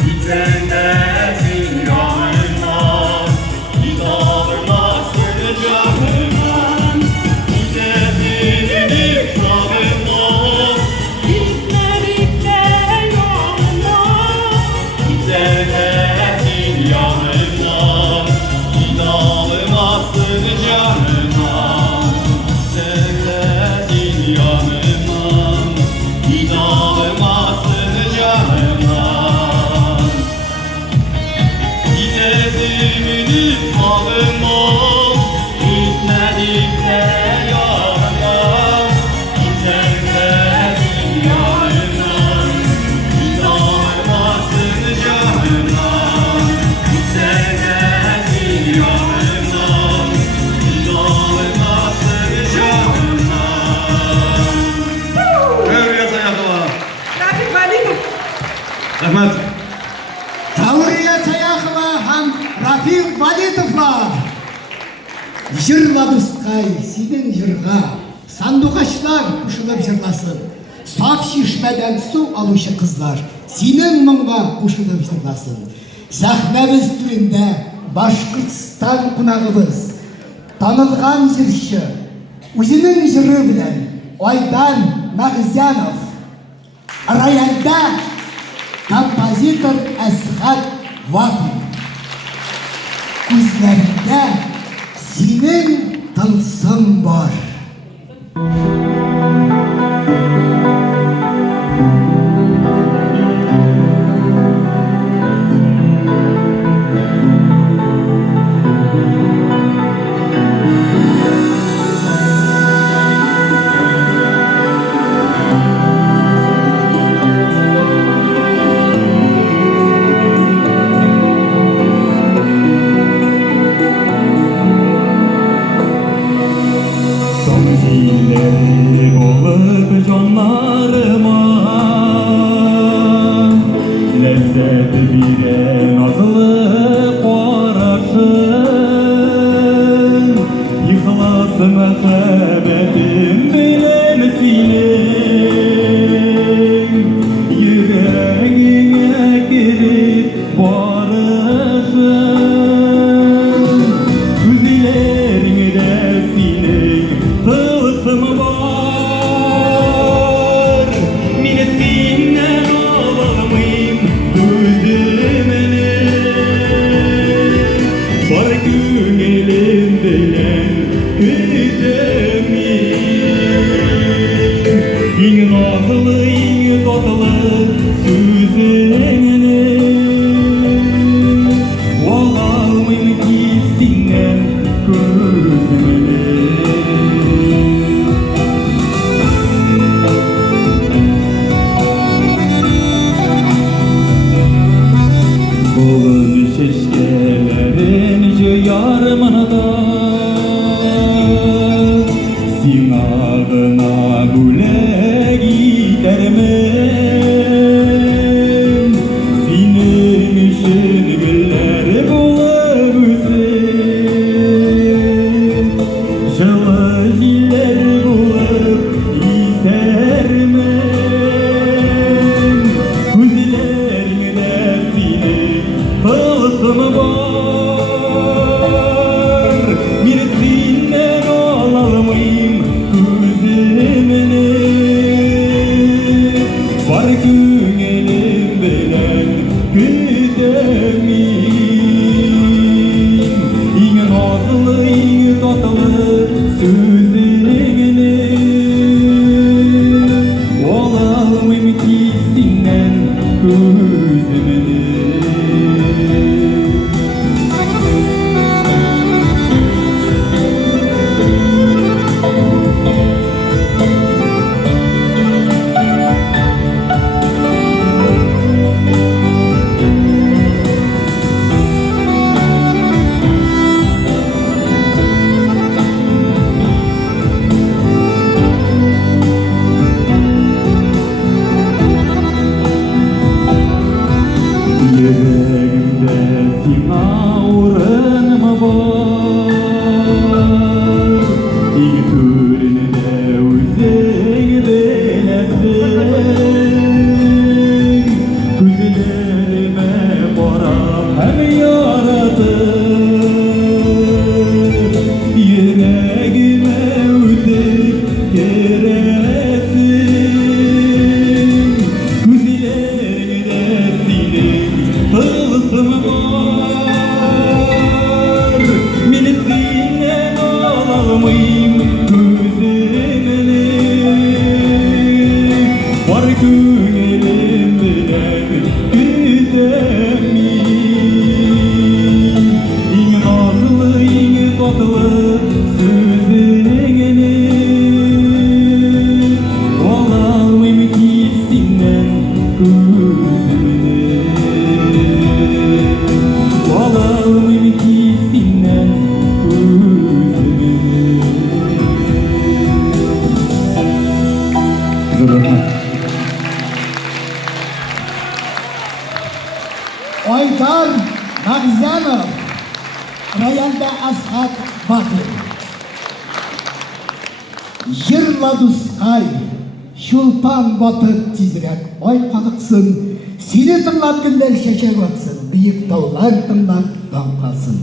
gitsendesin yanıma. Gidalmasın canıma. Gidesini savunma, Gitmedikçe yoluma. gitsendesin yanıma. Gidalmasın canıma. Gitsendesin yanıma. Gidalmasın canıma. Gidesini savunma, gitmedikçe yanıma. Gitsendesin yanıma. Gidalmasın canıma. Gitsendesin yanıma. Gidalmasın canıma. Öyle sayakla. Rafik Validov. Rahmet. Тавriya Sayakова ham Rafiq Validovlar. Жырлабызкай синең жырга сандугачлар кушылып жырласын. Саф шишмәдән су алучы кызлар синең моңга кушылып жырласын. Сәхнәбез түрендә Башкортстан кунагыбыз, танылган җырчы, үзенең җыры белән Айдан Мәгъзянов, районда композитор Әсгать Вакыйф. Күзләрендә синең тылсым бар. bir nazlı qarasın Yıkılasın mehabetim bilen senin Yüreğine girip barışın Güzellerimde senin tılsımı var Mine senden alamayım gözümünü Var günelim bilen güdemin İn ağlı in tatlı sözünü Olamayım ki senden gözümünü Bulun şeşkelerin yarımında Sin adına güle gidermen Senin için güller bulabilirsin Жылы жiller болып иісермен Көздеріңде сенің тылсымы бар Мен сенен ала алмайым көзімні Бар көңілім білен күтемін Ең назлы, ең татлы сөзіңні Ала алмайм ki senden gözümünü Yüreğimde sina uğrınım var İlk üründe özün bilesin Gözlerime baram hem yaratır Yüreğime ötüp geresin Gözlerinde senin tılsımı var Meni senden alamayım gözümünü Var gönlüm bilen güdemin İn nazlı, in tatlı sözünü Alamayım ki senden gözümünü Alamayım ki senden gözümünü Aydar Magzanov, Rayanda Ashat Batır. Yırladı skay, şulpan batıp tizrek ay kalksın. Seni tınlap günler şeşek atsın, büyük dağlar tınlap dam kalsın.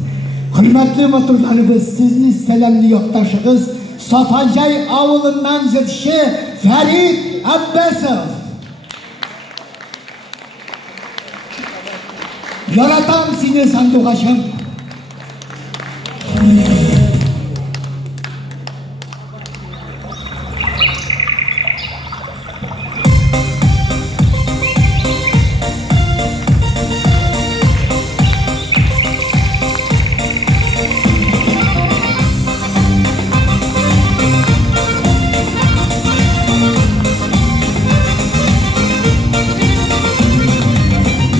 Hürmetli maturlarımız, sizni selamlı yoktaşınız, Safancay avulundan zirşi Ferit Abbasov. Yaratam seni sandıgaşım.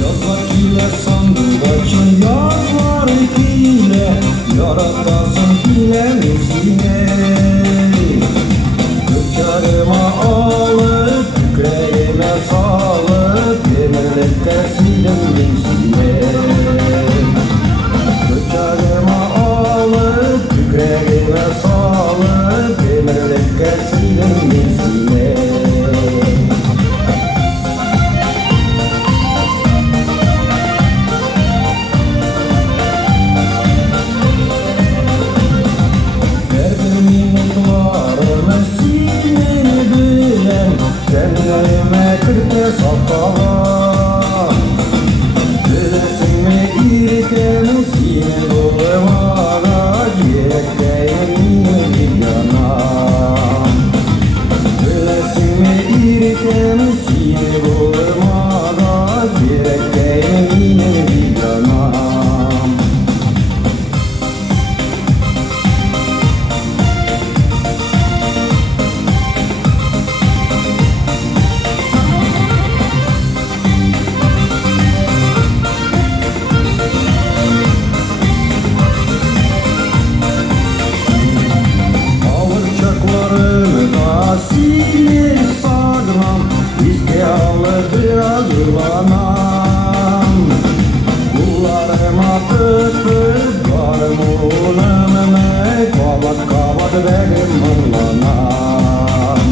Yazlar kiler sandık açın yazlar сүйдім мен сүймек Көчагыма алып, жүкірегіме салып Өмірлікке сүйдім мен сүймек Бәрбір минутларымы сүймені білем Кәңіріме кірте сапқала Білесің ме иретемін сені болымаға Жібереккәйін менің янам Білесің ме иретемін сені болымаға Жібереккәйін менің янам Ağır çaklarımda seni sağlam Riske alır biraz yılanam Kullarıma tutup varım oğlum emek Kabat kabat benim mırlanam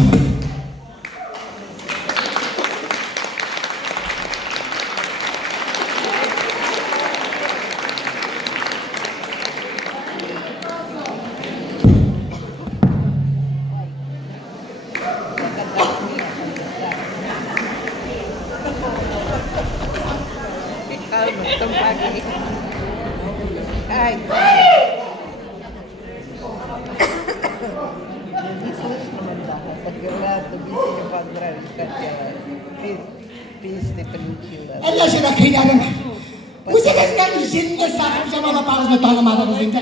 Ай. Не слышно меня. Подгорла, то песню поздравить хотела. Песни получила. Әлі жена қидарым. Өзіңізген жеңге сақып жамалап ağzını tanımadыңыз енді.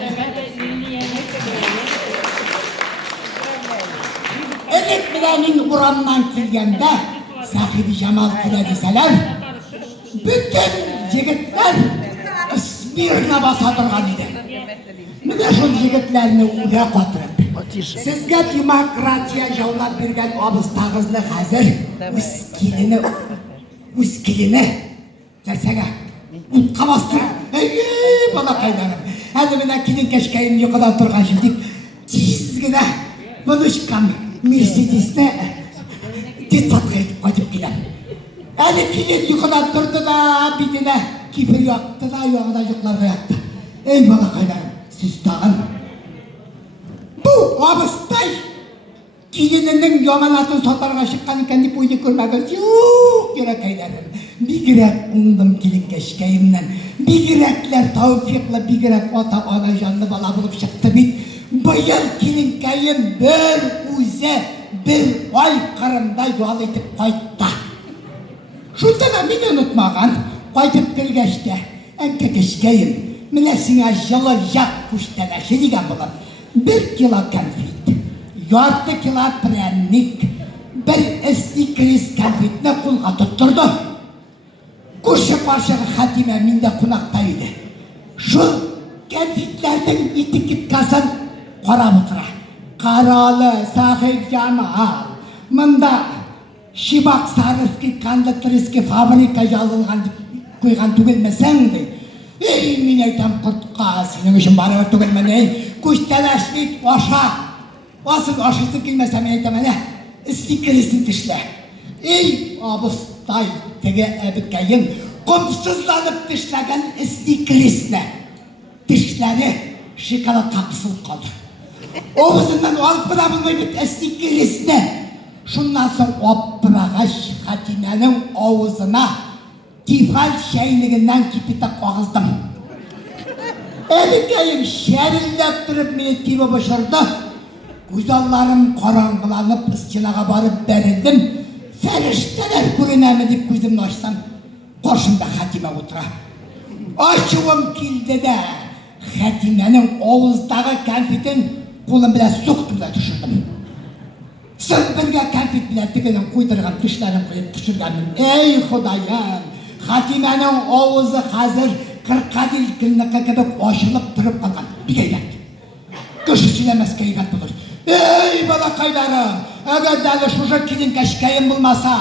Элек менің ұрамнан келгенде сақиби жамал келе деселер, bütün жігіттер смирно баса тұрған еді. Міне шол жігіттеріні ұя қатырып. Сізге демократия жаулап берген абыстағызды қазір өз келіні жарсаға ұтқа бастырып. Бала қайдарым. Әлі міне келін кешкейін ұйқыдан тұрған жылдик тезгіне бұнышқан Мерседесіне детсатқа етіп қайтып келем. Әлі келен ұйқыдан тұрды да бетіне кипір яқты да ұяғыда жұқларға яқты. Ей бала қайдарым, сіз тағын. Бұл абыстай келінінің яманатын сотарға шыққан екен деп ойды көрмеген. Жоқ, керек қайдарым. Бигірек ұңдым келін кешкейімнен. Бигіреклер тауфиқлы, бигірек ата-ана жанды бала болып шықты бейт. Бұйыл келін кәйім бір өзі, бір ой қырымдай дуал етіп қайтты. Шултана мен ұнытмаған, қайтып келгеште, әнке кешкейім, міне сіңа жылы жақ күштелеші деген болам. 1 кило конфет, 6 кило пряник, бір істі-крис конфетіне құлға тұттырды. Көрші-қаршығы Хатима менде қонақтайды. Шул конфетлердің этикеткасын қарап отыра. Қаралы, сахиб жамал, мұнда Шибақ Сарывки кондитерский фабрика жазылған қойған түгелмесең де. Ей, мен айтам құртқа, сенің үшін барып түгелмен, ей, көштеләшмейді, оша. Осың ошысы келмесе мен айтам, әне, істі-кресін тішлі. Ей, абыстай, теге әбіккәйін, құмсызланып тішлеген істі-кресіне. Тішлері шикала қапысылып қалды. Оғызынан алып бұра бұлмай біт істі-кресіне. Шундан соң оппыраға Хатименің ауызына тифал шәйнігінен кипетіп қоғыздым. Әбікәйім шәрілдеп тұрып мені тибі бұшырды. Көзалларым қараңғыланып ісчілаға барып бәрілдім. Фәрештелер көрінәмі деп көзімді ашсам, қоршымда Хатима отыра. Ашуым келді де Хатименің ауыздағы конфетін қолым біле соқты біле түшірдім. Сіз бірге конфет біле тігінің қойдырған түшлерін қойып түшіргенмін. Ей Құдайым, Хатименің ауызы қазір қырқадил кілнікі кедіп ашылып тұрып қалған. Бігейлет. Күші сөйлемеске егет бұлыр. Ей балақайларым, әгер дәлі шушы келін кәшкейім болмаса,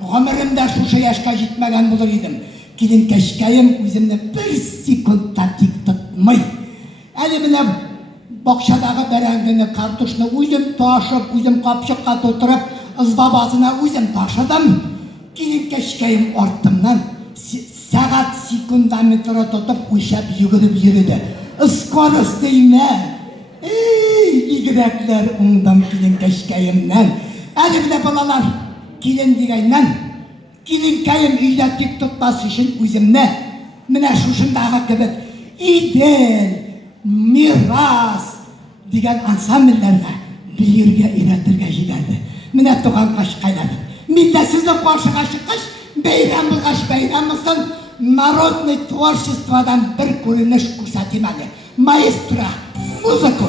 ғұмырымда шушы яшқа жетмеген бұлыр едім. килин-кәшкәем үземне бер секундта тик тотмый. Әле менә бакчадагы бәрәңгене, картушны үзем ташып, үзем капчыкка тутырып, ызбабазына үзем ташыдым. Килин-кәшкәем артымнан сәгать секундометры тотып үлчәп йөгереп йөрүде. Скоростейне. Игрәкләр уңдым килин-кәшкәемнән. Әле менә балалар, килен дигәннән, килин-кәем өйдә тик тотмас өчен үземне менә шушындагы кебек Идел, Мирас дигән ансамбльләргә биергә өйрәтергә җибәрде. Менә туган кашкайлар. Мин дә сезне каршыга чыккач, бәйрәм булгач бәйрәм булсын, народный творчестводан бер күренеш күрсәтим әле. Маэстро, музыку!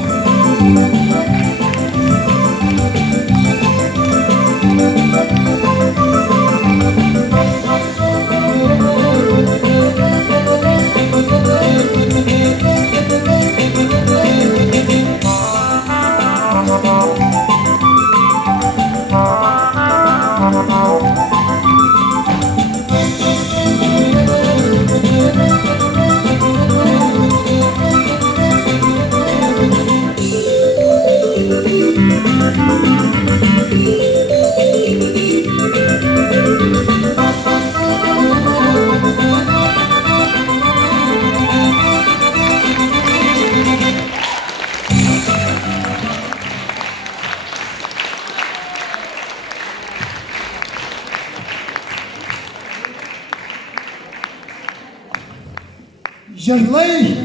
Жырлый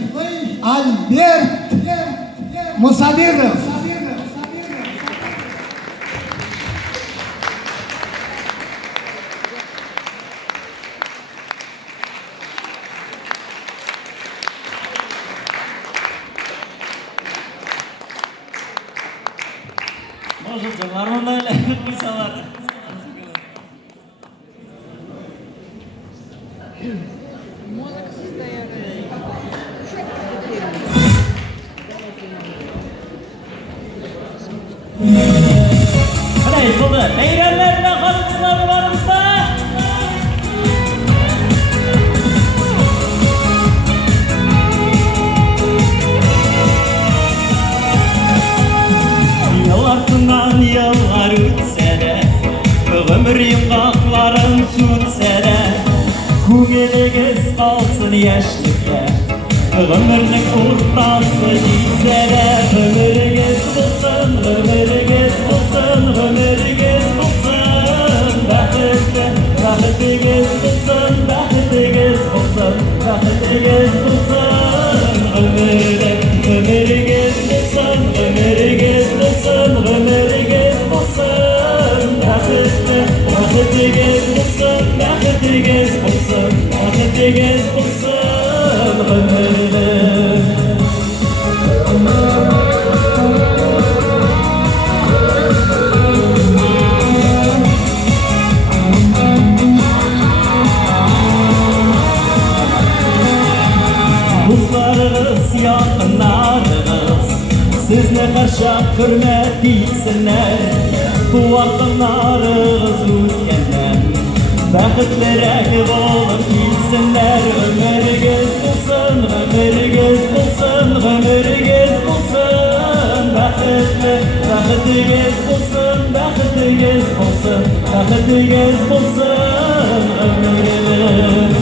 Альберт Мусавиров. Может, жырларымды куйсалар. Hayır, bu da beylerlerine hanımlar varımızda. Yıl ardından yıllar ötse de, ömür yımgaklarım sütse de, Күңелегіз қалсын яшілікке, өмірлік ұртасы жейсе де, өмірігіз болсын, өмірігіз болсын, өмірігіз болсын, бақытты, бақытығыз болсын, бақытығыз болсын, бақытығыз болсын, өмірігіз болсын, өмірігіз болсын, өмірігіз болсын, бақытты, бақытығыз болсын, бақытығыз болсын, бақытығыз болсын, өміріңіз. Dostlarınız, yakınlarınız, sizle karşı hürmet etsinler. Bu akınlarınız ülkenden, baqıtlarga bo'lib ketsinlar. Ömürünüz bo'lsin, ömürünüz bo'lsin, ömürünüz bo'lsin, baqitli, baqitınız bo'lsin, baqitınız bo'lsin, baqitınız bo'lsin, ömürünüz.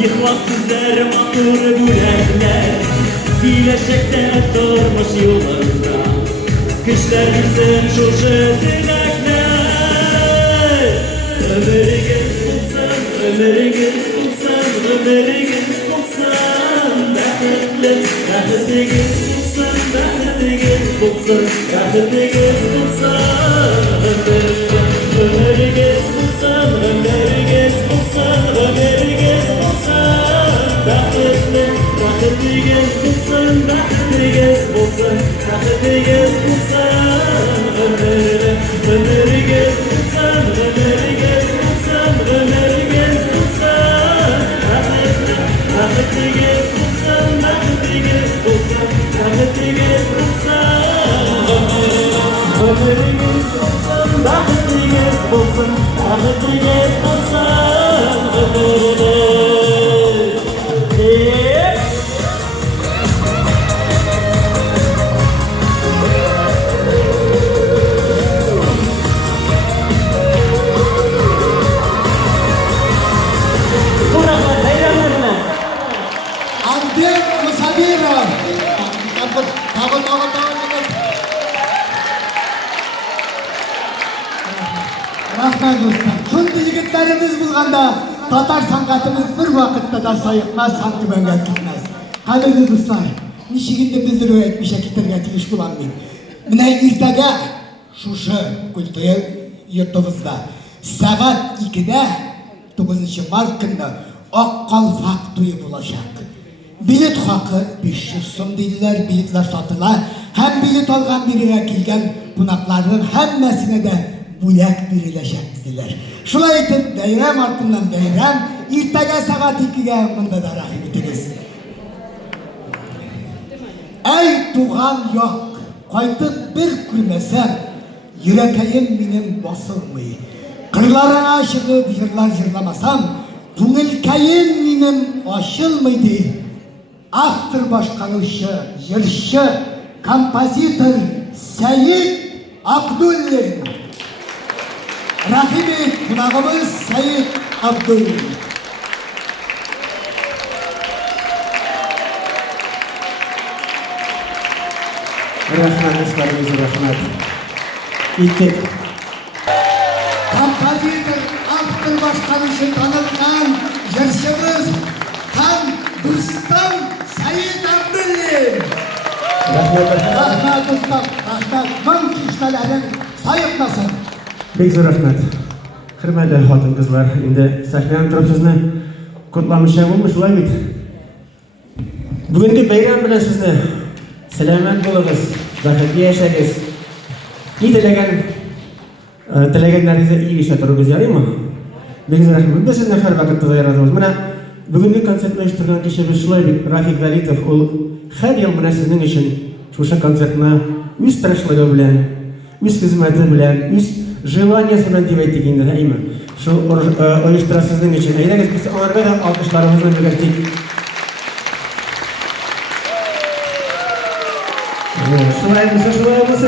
Yıkmazsızlar matur yürekler, Bileşekte durmuş yollarda, Kışlar bilsin şuşu dilekler. Ömürünüz bulsun, ömürünüz bulsun, ömürünüz bulsun, baqitli, baqitınız bulsun, baqitınız bulsun, baqitınız bulsun, ömürünüz bulsun, ömürünüz bulsun, ömürünüz. Baxtligiz bo'lsin, baxtligiz bo'lsin, baxtligiz bo'lsin. Ömürligiz bo'lsin, ömürligiz bo'lsin, ömürligiz bo'lsin. Baxtligiz bo'lsin, baxtligiz bo'lsin, baxtligiz bo'lsin. Ömürligiz bo'lsin, baxtligiz bo'lsin, baxtligiz bo'lsin. Антен Мусабиров. Tağın. Rahmet dostlar. Şunday yigitlerimiz bulganda Tatar sanatımız bir vakitte da sayıkmaz, santimenge gitmez. Kalıgı dostlar, nişiginde bildirip etmişe kitirge tiliş bulanmayın. Mine irtege şuşu kültürü yurtumuzda saat 2'de 9. Mart günü Akkalfak duyu bulacak. Bilet hakkı 500 so'm dediler, biletler satılar. Hem bilet algan birine kelgen konaklarının hemmesine de bulak birilecek dediler. Şulay etip bayram артынан bayram, irtege saat 2'ge mında da rahim etiniz. Ey tuğan yok, kaytıp bir kürmesem, yüreğim benim basılmıyor. Kırlarına çıkıp yırlar yırlamasam, Tüngülkayım benim aşılmıydı. Автор başkanışı, yırşı, kompozitör Sayit Abdulin. Rahibi kunağımız Sayit Abdulin. Rahmat, dostlarımız rahmat. İlk Kompozitör, автор başkanışı tanınan yırşımız Tam Rustam Sayit Abdulin. Rahmet ustam, rahmet. Mın kişilerin sayıkmasın. Bek zo'r rahmat. Hurmatli xotin qizlar, endi sahnadan turib sizni qutlamoqchi bo'lmish shulay bit. Bugungi bayram bilan sizni salomat bo'lasiz, baxtli yashaysiz. Tilaganlaringizni iyiga ishlatirib yaringmi? Bek zo'r rahmat. Biz sizni har vaqt tayyorlaymiz. Mana bugungi konsertni uyushtirgan kishimiz shulay bit. Rafik Galitov, ul har yil mana sizning uchun o'sha konsertni o'z tirikhligi bilan, o'z xizmati bilan, o'z желаниясы bilan deb aytdik endi, aymi? Shu uyushtirasiz sizning uchun. Aylangiz biz onlarga ham olqishlarimizni bildirdik.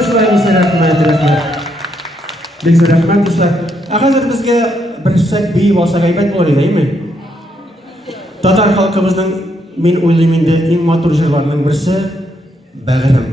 Şulayımızı rahmet. Bek zo'r rahmat do'stlar. Hozir bizga bir sak beyib olsak aybat bo'ladi, aymi? Tatar xalqimizning men o'ylayman eng motor jillarning birisi Bag'rim.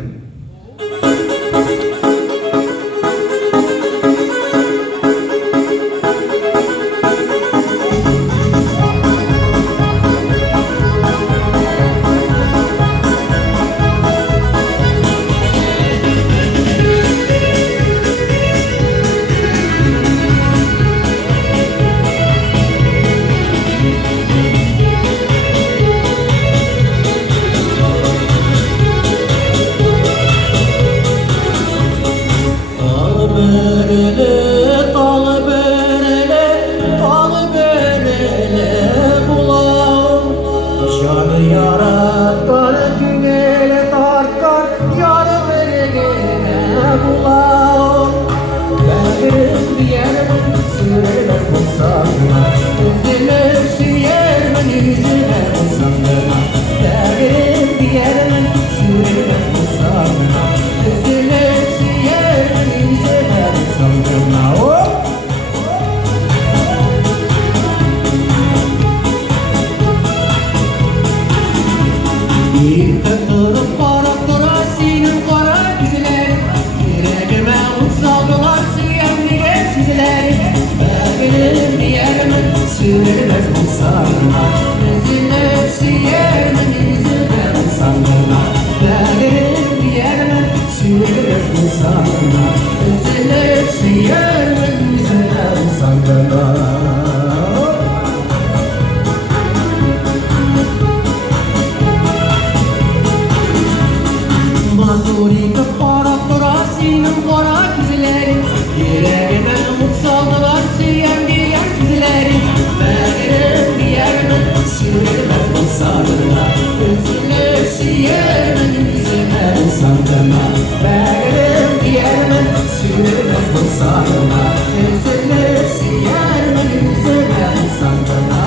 sürülmez bulsarına Özünü siyermen yüzüme bulsarına Beğerim diyermen sürülmez bulsarına Özünü siyermen yüzüme bulsarına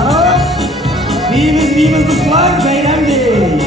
Bimiz dostlar bayramdır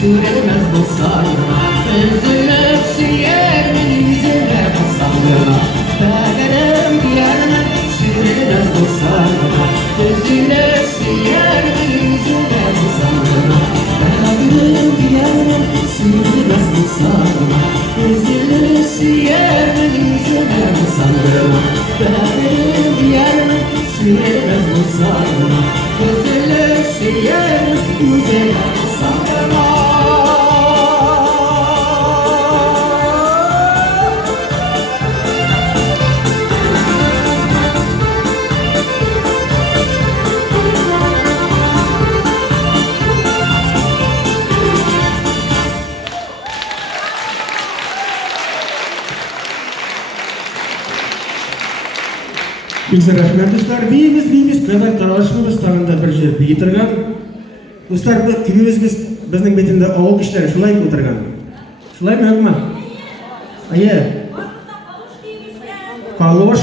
Sürülmez bulsarına Üzülüp siyermen yüzüne bulsarına Beğerim diyermen sürülmez bulsarına Üzülüp siyermen yüzüne bulsarına Beğerim diyermen sürülmez bulsarına Üzülüp siyermen yüzüne bulsarına Beğerim diyermen sürülmez bulsarına Üzülüp siyermen yüzüne bulsarına Bizler rahmet dostlar, biyimiz kadar taralışmamız tağında bir şey bitirgan. Dostlar, bu kibimiz bizning betinde avul kişiler şulay mı oturgan? Şulay mı yok mu? Aye. Kaloş,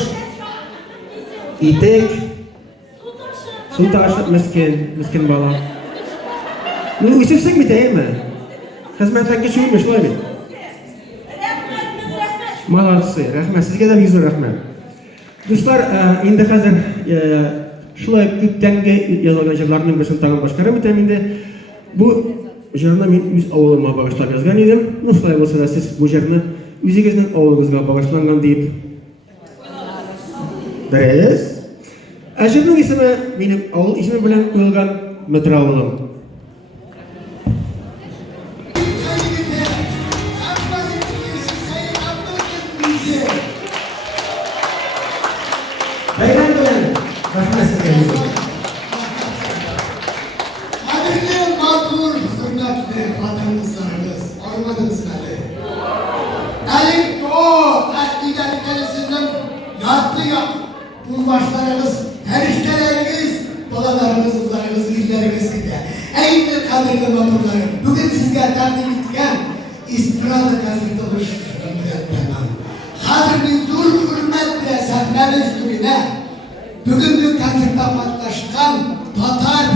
itek, su taşı, miskin bala. Bu isimsek mi değil mi? Hizmetten geçiyor şulay mı? Malarsı, rahmet. Sizge de yüzü rahmet. Dostlar, endi hazır şulay köptengi yazılgan jırlarning birisini tag'in boshqarib o'taman endi. Bu jurni men o'z avlima bag'ishlab yozgan edim. Shulay bo'lsa da siz bu jurni o'zingizning avlingizga bag'ishlangan deb bilasiz. Jurning ismi mening avl ismi bilan qo'yilgan Mitrovlim. Bayram bilan rahmat sizga. Qadrli ma'qul hurmatli xotin-qizlarimiz, omadingizlar. Alik o aqidalaringizni yodda bulmashlarimiz, farishtalarimiz, bolalarimiz, qizlarimiz, yigitlarimiz gibi. Eng qadrli ma'qullar, bugun sizga taqdim etgan istiroda konserti bo'lishini bilaman. Qadrli zo'r hurmat bilan sahnani üstüne bugünkü konsertda qatnashgan Tatar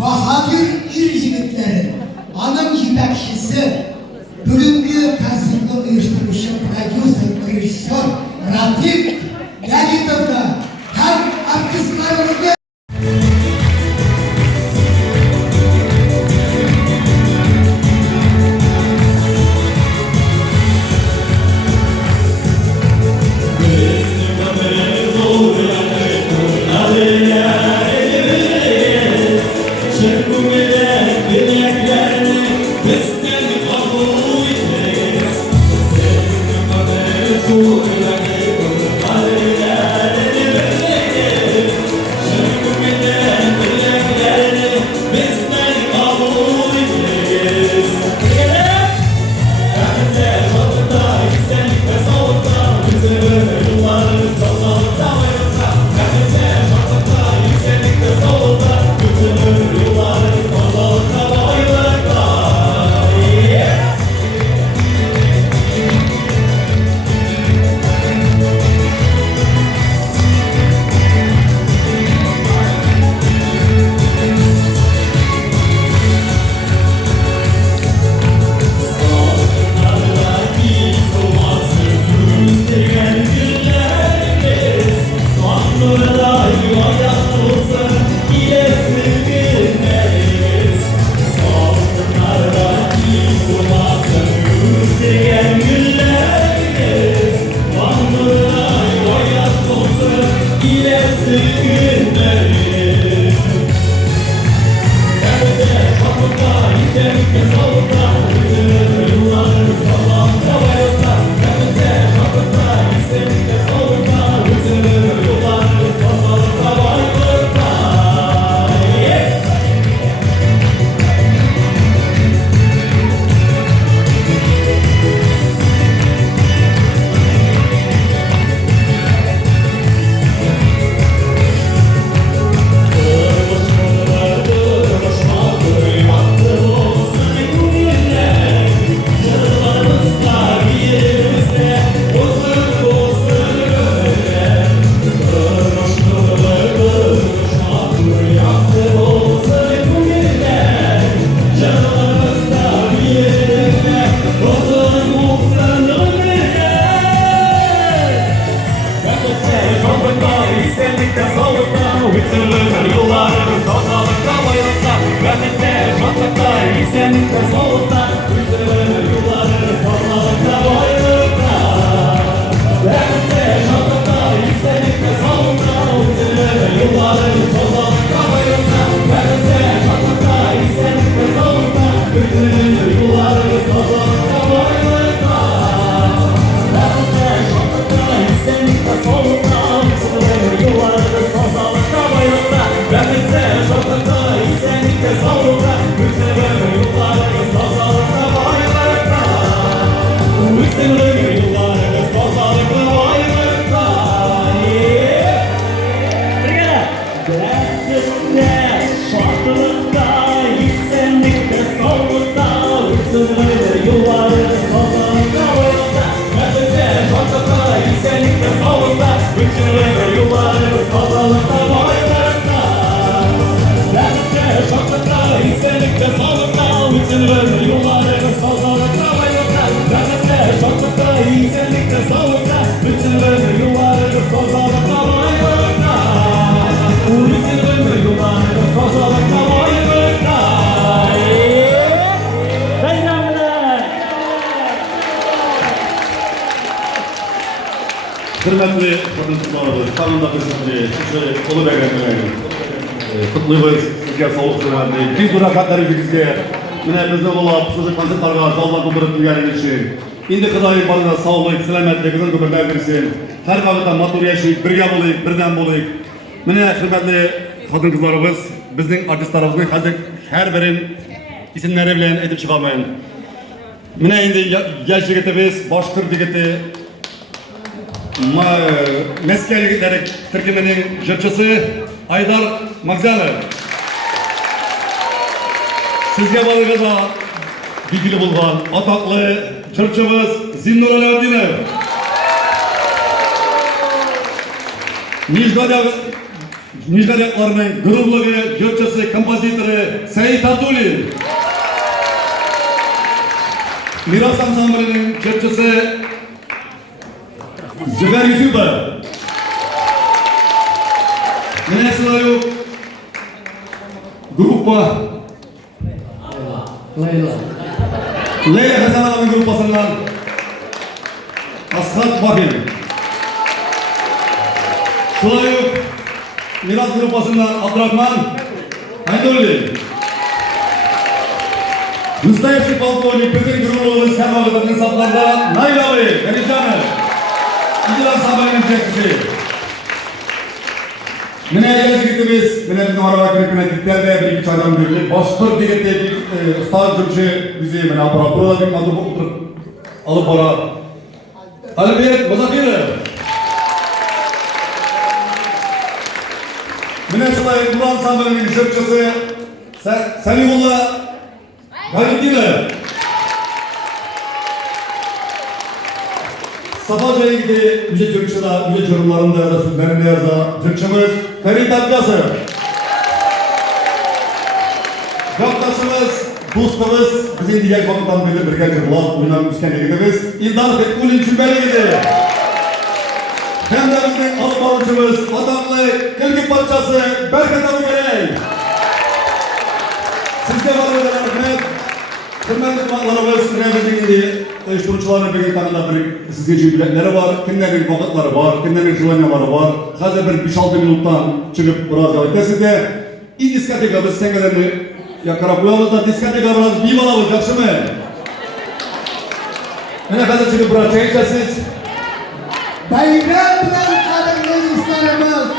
Bahadır yigitleri, anam yetakçisi, bugünkü konsertni uyushtiruvchi rejissyor Ratib Yagitovna ham artistlarimizga Bütün ömür yollarımız sağlıkta bayılta Rahmetle, şanlıkta, iyilikte, sağlıkta Bütün ömür yollarımız sağlıkta bayılta Bütün ömür yollarımız sağlıkta bayılta Bayramlar! Hürmetli kadın kızlarımız, kanunda kızımızı, şöyle ulu beyefendilerim. Kutluyoruz sizge soğuk sürerdi. Biz bu rakatları bizge, yine bizni olap, sizi konsertlarga zallar kudurıp geldiğiniz için. İndi Xudayım balına sağlık, selametlik, kızın ömürler versin. Her vakıtta matur yaşayıp, birge bolayık, birden bolayık. Mine hürmetli kadın kızlarımız, bizning artistlarimizning her birin isimleri bilen edip çıkamayın. Mine indi yaş yigitimiz, boshqir yigiti, Meskel yigitleri Türkiye'nin jırçısı Aydar Magzali. Sizge balığıza bilgili bulgan ataklı jırçımız Zinnur Alaaddinov. Nijgadyaklarının gururluğu jırçısı, kompozitörü Seyit Abdulin. Miras Ansambli'nin jırçısı Züfer Yusupov. Yine sırayı grupa Leyla Hasan'ın grupasından Ashat Bahir. Sırayı Miras grupasından Abdurrahman Haydurli. Müstahipçi Balkoni bütün gururluğumuz her vakıtın hesaplarda Naylavi, Ganişanı. İcra sahabenin çekisi. Mine yaş gitimiz, mine bizim araba kirpine gitlerle bir iki çaydan birlik. Başkır digette bir ustad Türkçe bizi mine apara. Burada bir madu oturup alıp para. Albiyet Muzafir'i. Mine şurayı Kur'an sahabenin Türkçesi Selihullah Galip'ini. Sabahçı'ya gitti, müzik Türkçe'de, müzik yorumlarında ya da filmlerinde yazda Türkçemiz Ferit Akbası. Kaptaşımız, dostumuz, bizim diğer vakıttan beri birge kırılan oynan müskenligimiz İldan Fetkul'ün Cümbeli gitti. Hem de bizim alıp alıcımız, adamlı, kılgı parçası Berkat Abu Gerey. Sizge var eden Ahmet, hürmetli kulaklarımız, Remzi'nin uyuşturucuların bir tanıda bir sizce biletleri var, kimlerin vakıtları var, kimlerin jüvenyaları var. Hazır bir 5-6 minuttan çıkıp biraz yavaştasında iyi diskotekabız tengelerini yakarap koyalım da diskoteka biraz bir bana olacak şimdi. Yine hazır çıkıp biraz çekeceksiniz. Bayram bilen kadın meclislerimiz